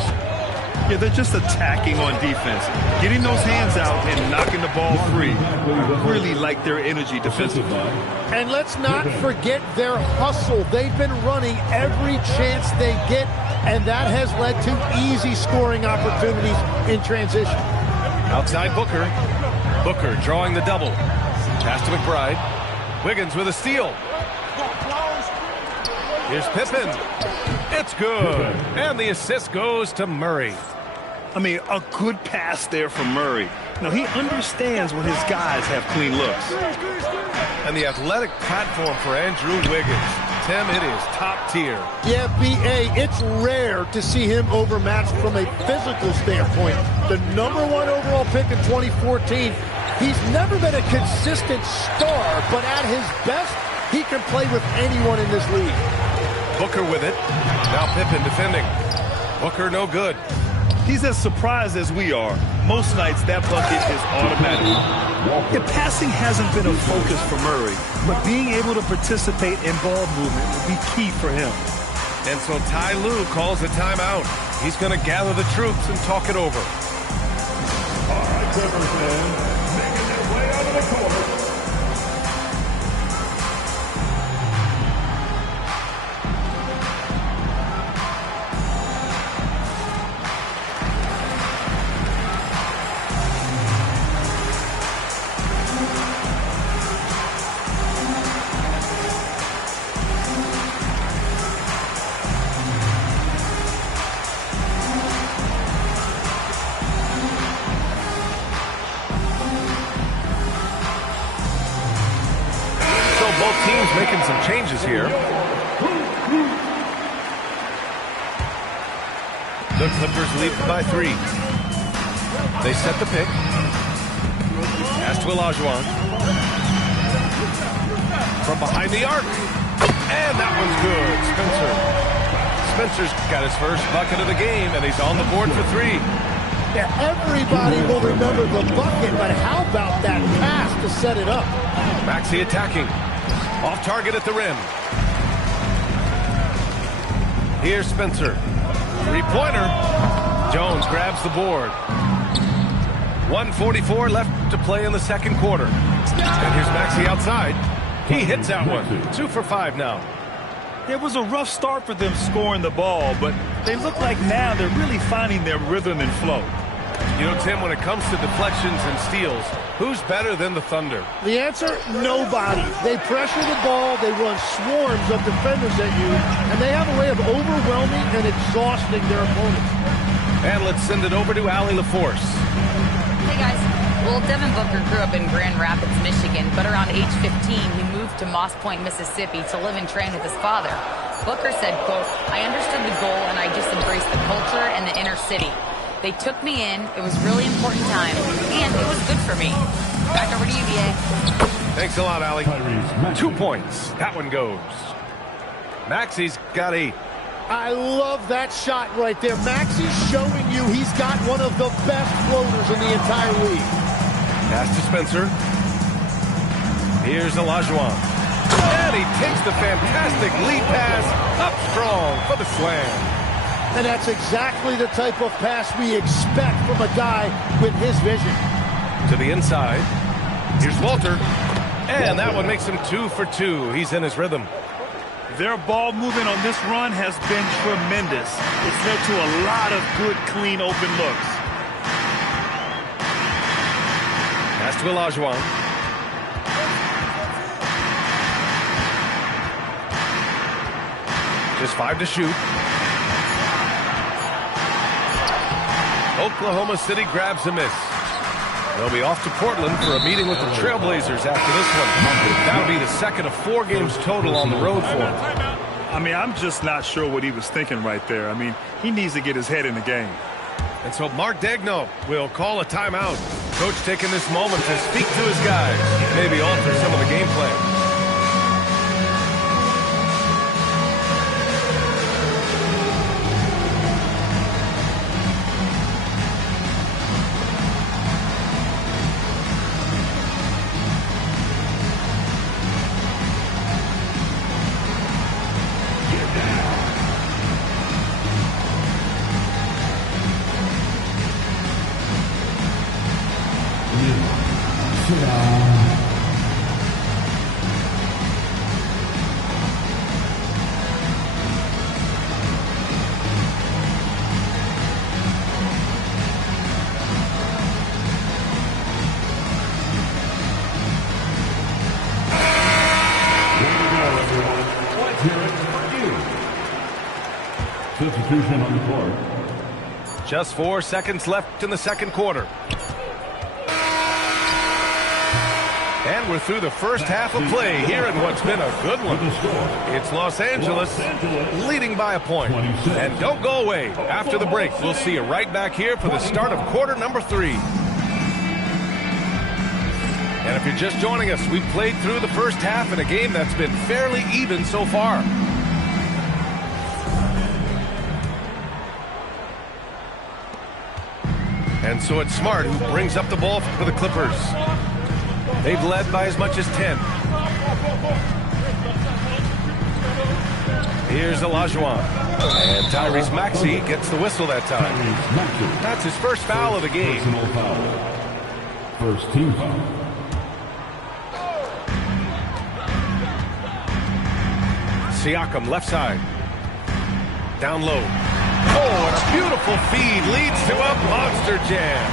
Yeah, they're just attacking on defense. Getting those hands out and knocking the ball free. I really like their energy defensively. And let's not forget their hustle. They've been running every chance they get, and that has led to easy scoring opportunities in transition. Outside Booker. Booker drawing the double. Pass to McBride. Wiggins with a steal. Here's Pippen. It's good. And the assist goes to Murray. I mean, a good pass there from Murray. Now, he understands when his guys have clean looks. And the athletic platform for Andrew Wiggins. Tim, it is top tier. Yeah, B.A., it's rare to see him overmatched from a physical standpoint. The #1 overall pick in 2014, he's never been a consistent star, but at his best, he can play with anyone in this league. Booker with it. Now Pippen defending. Booker no good. He's as surprised as we are. Most nights, that bucket is automatic. The passing hasn't been a focus for Murray, but being able to participate in ball movement will be key for him. And so Ty Lue calls a timeout. He's going to gather the troops and talk it over. All right, Clippers fans, making their way out of the court. Making some changes here. The Clippers lead by 3. They set the pick. Pass to Olajuwon. From behind the arc. And that one's good. Spencer's got his first bucket of the game, and he's on the board for 3. Yeah, everybody will remember the bucket, but how about that pass to set it up? Maxey attacking. Off target at the rim. Here's Spencer. Three-pointer. Jones grabs the board. 1:44 left to play in the second quarter. And here's Maxey outside. He hits that one. 2 for 5 now. It was a rough start for them scoring the ball, but they look like now they're really finding their rhythm and flow. You know, Tim, when it comes to deflections and steals, who's better than the Thunder? The answer, nobody. They pressure the ball, they run swarms of defenders at you, and they have a way of overwhelming and exhausting their opponents. And let's send it over to Allie LaForce. Hey, guys. Well, Devin Booker grew up in Grand Rapids, Michigan, but around age 15, he moved to Moss Point, Mississippi to live and train with his father. Booker said, quote, "I understood the goal and I just embraced the culture and the inner city. They took me in. It was a really important time, and it was good for me." Back over to you, B.A. Thanks a lot, Allie. 2 points. That one goes. Maxey's got 8. I love that shot right there. Maxey's showing you he's got one of the best floaters in the entire league. Pass to Spencer. Here's Olajuwon. And he takes the fantastic lead pass up strong for the slam. And that's exactly the type of pass we expect from a guy with his vision. To the inside. Here's Walter. And that one makes him 2 for 2. He's in his rhythm. Their ball movement on this run has been tremendous. It's led to a lot of good, clean, open looks. Pass to Olajuwon. Just 5 to shoot. Oklahoma City grabs a miss. They'll be off to Portland for a meeting with the Trailblazers after this one. That'll be the second of 4 games total on the road for him. I mean, I'm just not sure what he was thinking right there. I mean, he needs to get his head in the game. And so Mark Daigneault will call a timeout. Coach taking this moment to speak to his guys, maybe alter some of the game plan. Substitution on the court. Just 4 seconds left in the second quarter. And we're through the first half of play here in what's been a good one. It's Los Angeles leading by a point. And don't go away. After the break, we'll see you right back here for the start of quarter number 3. And if you're just joining us, we've played through the first half in a game that's been fairly even so far. And so it's Smart who brings up the ball for the Clippers. They've led by as much as 10. Here's Olajuwon. And Tyrese Maxey gets the whistle that time. That's his first foul of the game. First team foul. Siakam, left side. Down low. Oh, and a beautiful feed leads to a monster jam.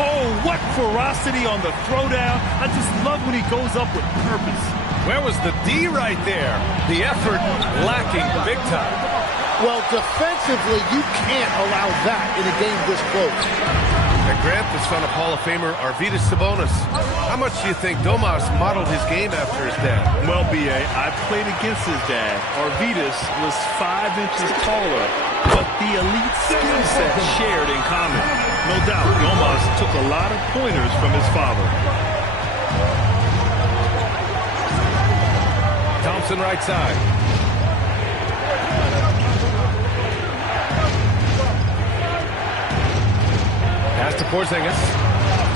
Oh, what ferocity on the throwdown. I just love when he goes up with purpose. Where was the D right there? The effort lacking big time. Well, defensively, you can't allow that in a game this close. And Grant, the son of Hall of Famer Arvydas Sabonis. How much do you think Domas modeled his game after his dad? Well, B.A., I played against his dad. Arvydas was 5 inches taller, but the elite skill set shared in common. No doubt, Domas took a lot of pointers from his father. Thompson right side. Pass to Porzingis.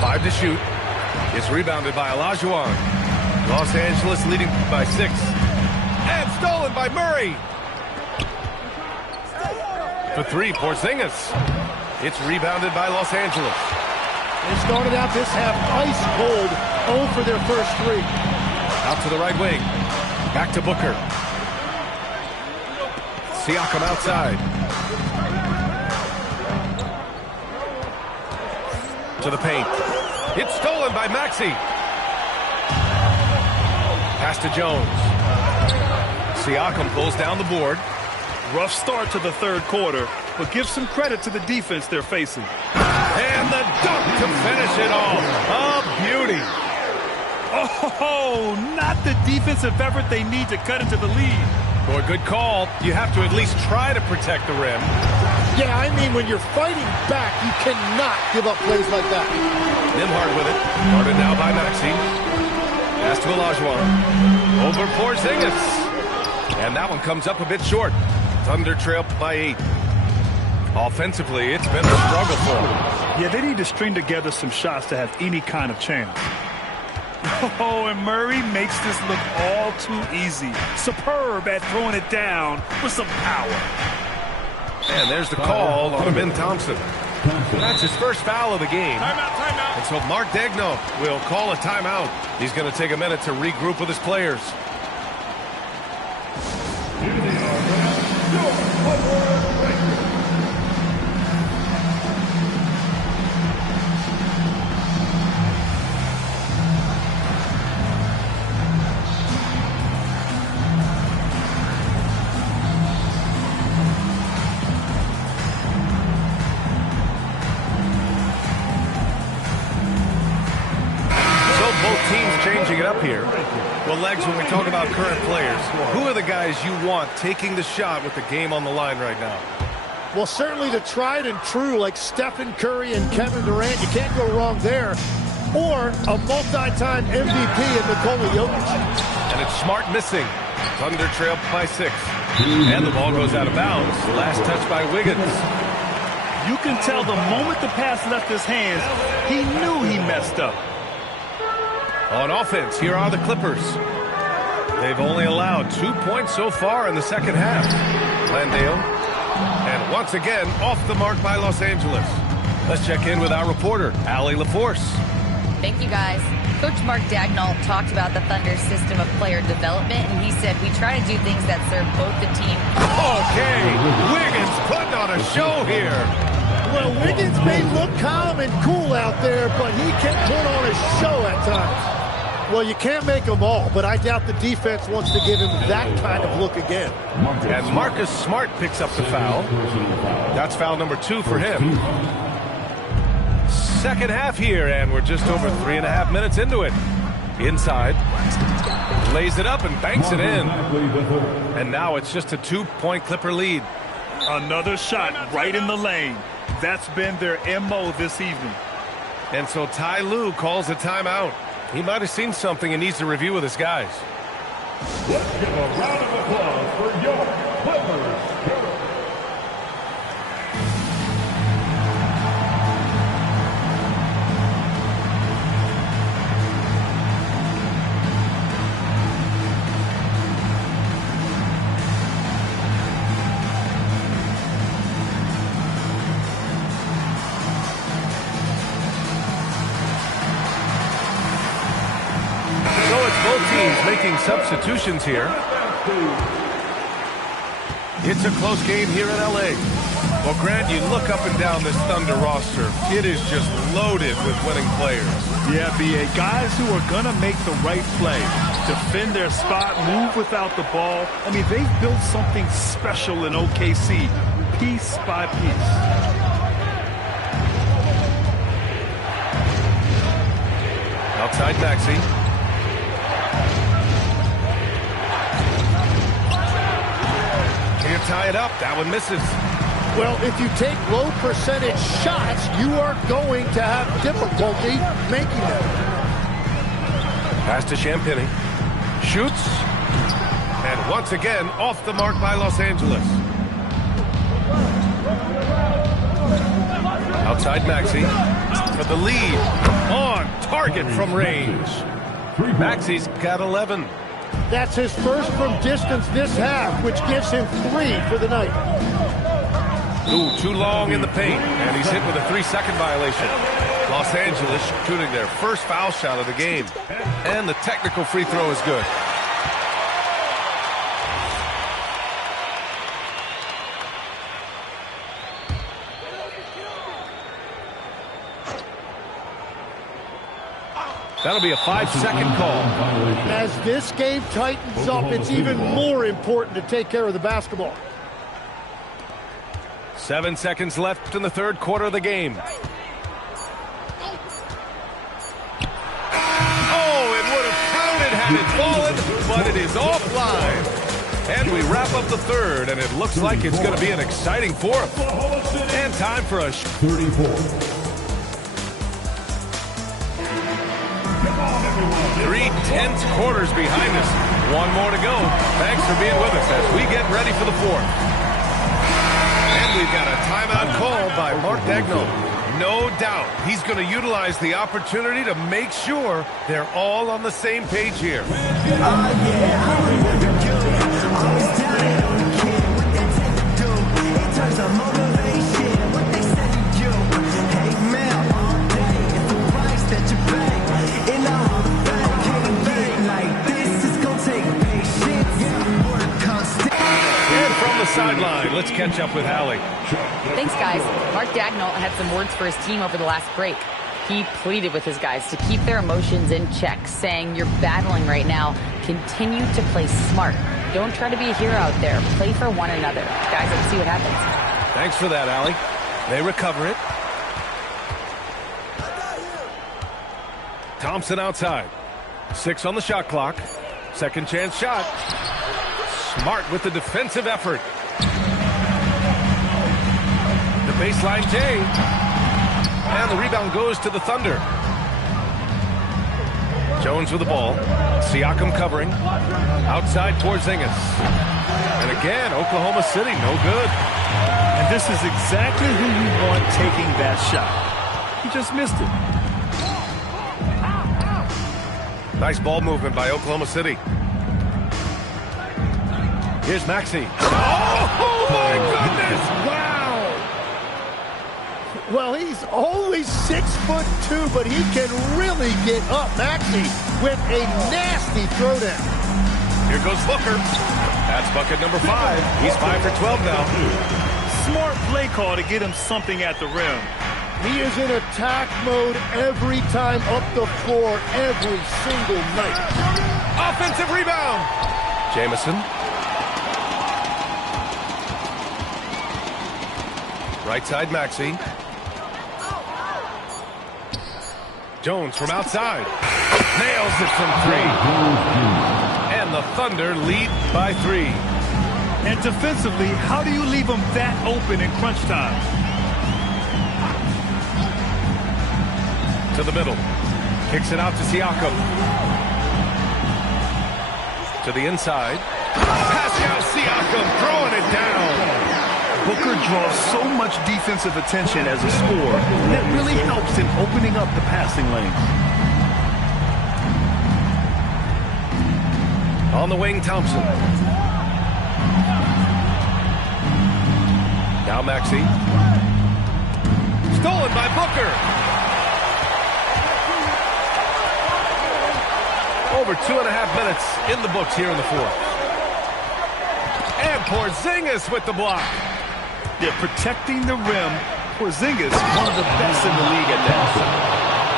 5 to shoot. It's rebounded by Olajuwon. Los Angeles leading by 6. And stolen by Murray. For 3, Porzingis. It's rebounded by Los Angeles. They started out this half ice cold, 0 for their first 3. Out to the right wing. Back to Booker. Siakam outside. To the paint. It's stolen by Maxey. Pass to Jones. Siakam pulls down the board. Rough start to the third quarter, but give some credit to the defense they're facing. And the dunk to finish it off. A beauty. Oh, not the defensive effort they need to cut into the lead. Boy, good call. You have to at least try to protect the rim. Yeah, I mean, when you're fighting back, you cannot give up plays like that. Nembhard with it. Guarded now by Maxey. Pass to Olajuwon. Over Porzingis. And that one comes up a bit short. Thunder trail by 8. Offensively, it's been a struggle for them. Yeah, they need to string together some shots to have any kind of chance. Oh, and Murray makes this look all too easy. Superb at throwing it down with some power. And there's the call on Ben Thompson. That's his first foul of the game. Timeout. And so Mark Daigneault will call a timeout. He's going to take a minute to regroup with his players. Changing it up here. Well, Legs, when we talk about current players, who are the guys you want taking the shot with the game on the line right now? Well, certainly the tried and true like Stephen Curry and Kevin Durant. You can't go wrong there. Or a multi-time MVP in Nikola Jokic. And it's Smart missing. Thunder trail by 6. And the ball goes out of bounds. Last touch by Wiggins. You can tell the moment the pass left his hands, he knew he messed up. On offense, here are the Clippers. They've only allowed 2 points so far in the second half. Landale. And once again, off the mark by Los Angeles. Let's check in with our reporter, Allie LaForce. Thank you, guys. Coach Mark Daigneault talked about the Thunder's system of player development, and he said, we try to do things that serve both the team. Okay, Wiggins putting on a show here. Well, Wiggins may look calm and cool out there, but he can put on a show at times. Well, you can't make them all, but I doubt the defense wants to give him that kind of look again. And Marcus Smart picks up the foul. That's foul number 2 for him. Second half here, and we're just over 3.5 minutes into it. Inside. Lays it up and banks it in. And now it's just a 2-point Clipper lead. Another shot right in the lane. That's been their MO this evening. And so Ty Lue calls a timeout. He might have seen something and needs to review with his guys. Let's give a round of applause for your Clippers. Making substitutions here. It's a close game here in LA. Well, Grant, you look up and down this Thunder roster. It is just loaded with winning players. Yeah, B.A. Guys who are going to make the right play, defend their spot, move without the ball. I mean, they've built something special in OKC, piece by piece. Outside Maxey. Can't tie it up. That one misses. Well, if you take low percentage shots, you are going to have difficulty making them. Pass to Champagnie. Shoots. And once again, off the mark by Los Angeles. Outside Maxey. For the lead. On target from range. Maxey's got 11. That's his first from distance this half, which gives him 3 for the night. Ooh, too long in the paint, and he's hit with a 3-second violation. Los Angeles shooting their first foul shot of the game, and the technical free throw is good. That'll be a 5-second call. As this game tightens up, it's even more important to take care of the basketball. 7 seconds left in the third quarter of the game. Oh, it would have counted had it fallen, but it is offline. And we wrap up the third, and it looks like it's going to be an exciting fourth. And time for a 34. 3 tense quarters behind us. One more to go. Thanks for being with us as we get ready for the fourth. And we've got a timeout call by Mark Daigneault. No doubt he's going to utilize the opportunity to make sure they're all on the same page here. Sideline. Let's catch up with Hallie. Thanks, guys. Mark Daigneault had some words for his team over the last break. He pleaded with his guys to keep their emotions in check, saying, "You're battling right now. Continue to play smart. Don't try to be a hero out there. Play for one another." Guys, let's see what happens. Thanks for that, Hallie. They recover it. Thompson outside. 6 on the shot clock. Second chance shot. Smart with the defensive effort. The baseline J. And the rebound goes to the Thunder. Jones with the ball. Siakam covering. Outside towards Zingis. And again, Oklahoma City, no good. And this is exactly who you want taking that shot. He just missed it. Nice ball movement by Oklahoma City. Here's Maxey. Oh, my goodness! Wow! Well, he's only 6'2", but he can really get up. Maxey with a nasty throwdown. Here goes Booker. That's bucket number 5. He's 5 for 12 now. Smart play call to get him something at the rim. He is in attack mode every time up the floor, every single night. Offensive rebound. Jamison. Right side, Maxey. Jones from outside. Nails it from 3. And the Thunder lead by 3. And defensively, how do you leave them that open in crunch time? To the middle. Kicks it out to Siakam. To the inside. Pascal Siakam throwing it down. Booker draws so much defensive attention as a scorer that really helps in opening up the passing lane. On the wing, Thompson. Now Maxey. Stolen by Booker. Over 2.5 minutes in the books here in the fourth. And Porzingis with the block. They're protecting the rim. Porzingis, one of the best in the league at that.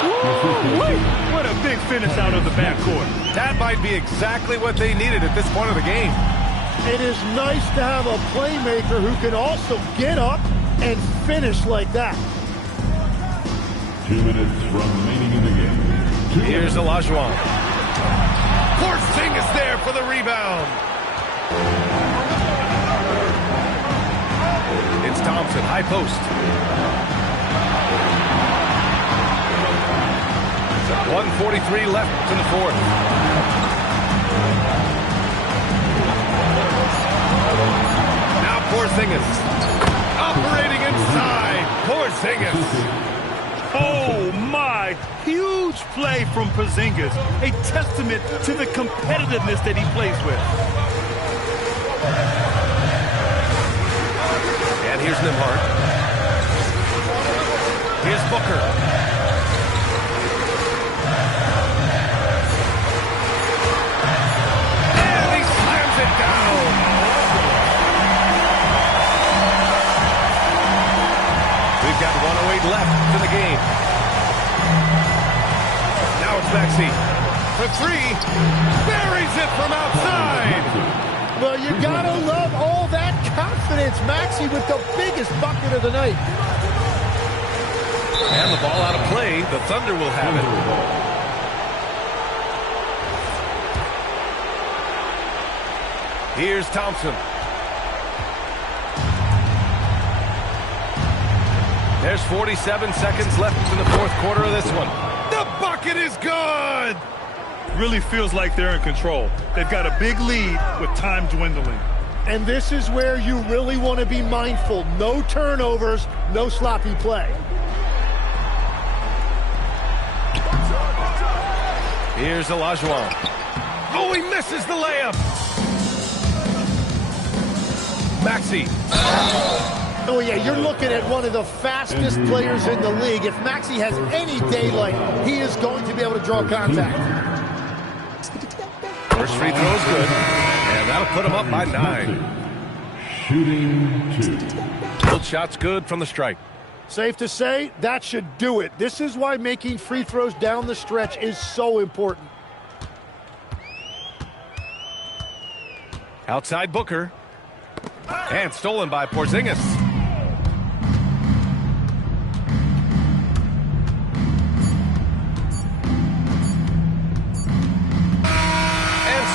Woo-wee! What a big finish out of the backcourt. That might be exactly what they needed at this point of the game. It is nice to have a playmaker who can also get up and finish like that. 2 minutes remaining in the game. Here's Olajuwon. Porzingis there for the rebound. It's Thompson, high post. 1:43 left in the fourth. Now Porzingis. Operating inside. Porzingis. Oh, my. Huge play from Porzingis. A testament to the competitiveness that he plays with. And here's Nembhard. Here's Booker. And he slams it down. We've got 1:08 left in the game. Now it's Maxey. For 3. Buries it from outside. Well, you gotta love all that confidence. Maxey with the biggest bucket of the night. And the ball out of play. The Thunder will have it. Here's Thompson. There's 47 seconds left in the fourth quarter of this one. The bucket is good! Really feels like they're in control. They've got a big lead with time dwindling. And this is where you really want to be mindful. No turnovers, no sloppy play. Here's Olajuwon. Oh, he misses the layup. Maxey. Oh, yeah, you're looking at one of the fastest players in the league. If Maxey has any daylight, he is going to be able to draw contact. First free throw is good, and that'll put him up by 9. Shooting 2. Both shots good from the stripe. Safe to say, that should do it. This is why making free throws down the stretch is so important. Outside Booker. And stolen by Porzingis.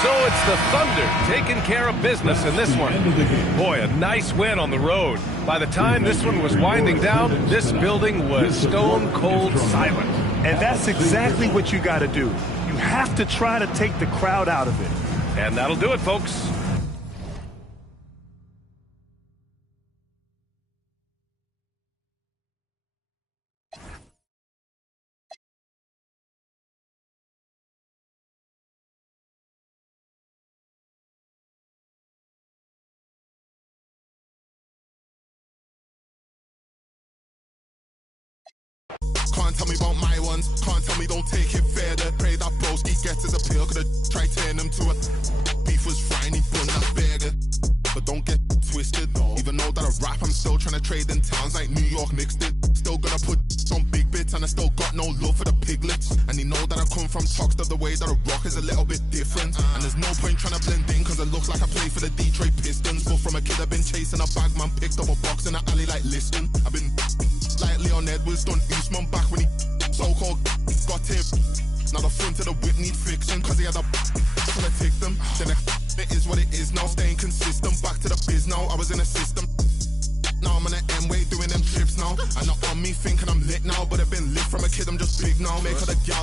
So it's the Thunder taking care of business in this one. Boy, a nice win on the road. By the time this one was winding down, this building was stone cold silent. And that's exactly what you got to do. You have to try to take the crowd out of it. And that'll do it, folks. Can't tell me about my ones, can't tell me don't take it further. Pray that broski gets his appeal, could've tried turning him to a beef was frying, he bun that burger. But don't get twisted, even though that I rap, I'm still trying to trade in towns like New York Knicks did. Still gonna put on big bits and I still got no love for the piglets. And he know that I come from Toxed, the way that I rock is a little bit different. And there's no point trying to blend in cause it looks like I play for the Detroit Pistons. But from a kid I've been chasing a bag, man, picked up a box in the alley like listen. I've been like Leon Edwards, done Usman back when he so-called got him. Now the front of the whip need fiction, cause he had a trying to take them. Then it is what it is now, staying consistent. Back to the biz now, I was in a system. Now I'm on the M-way doing them trips now. And not on me thinking I'm lit now, but I've been lit from a kid, I'm just big now. Make her the gal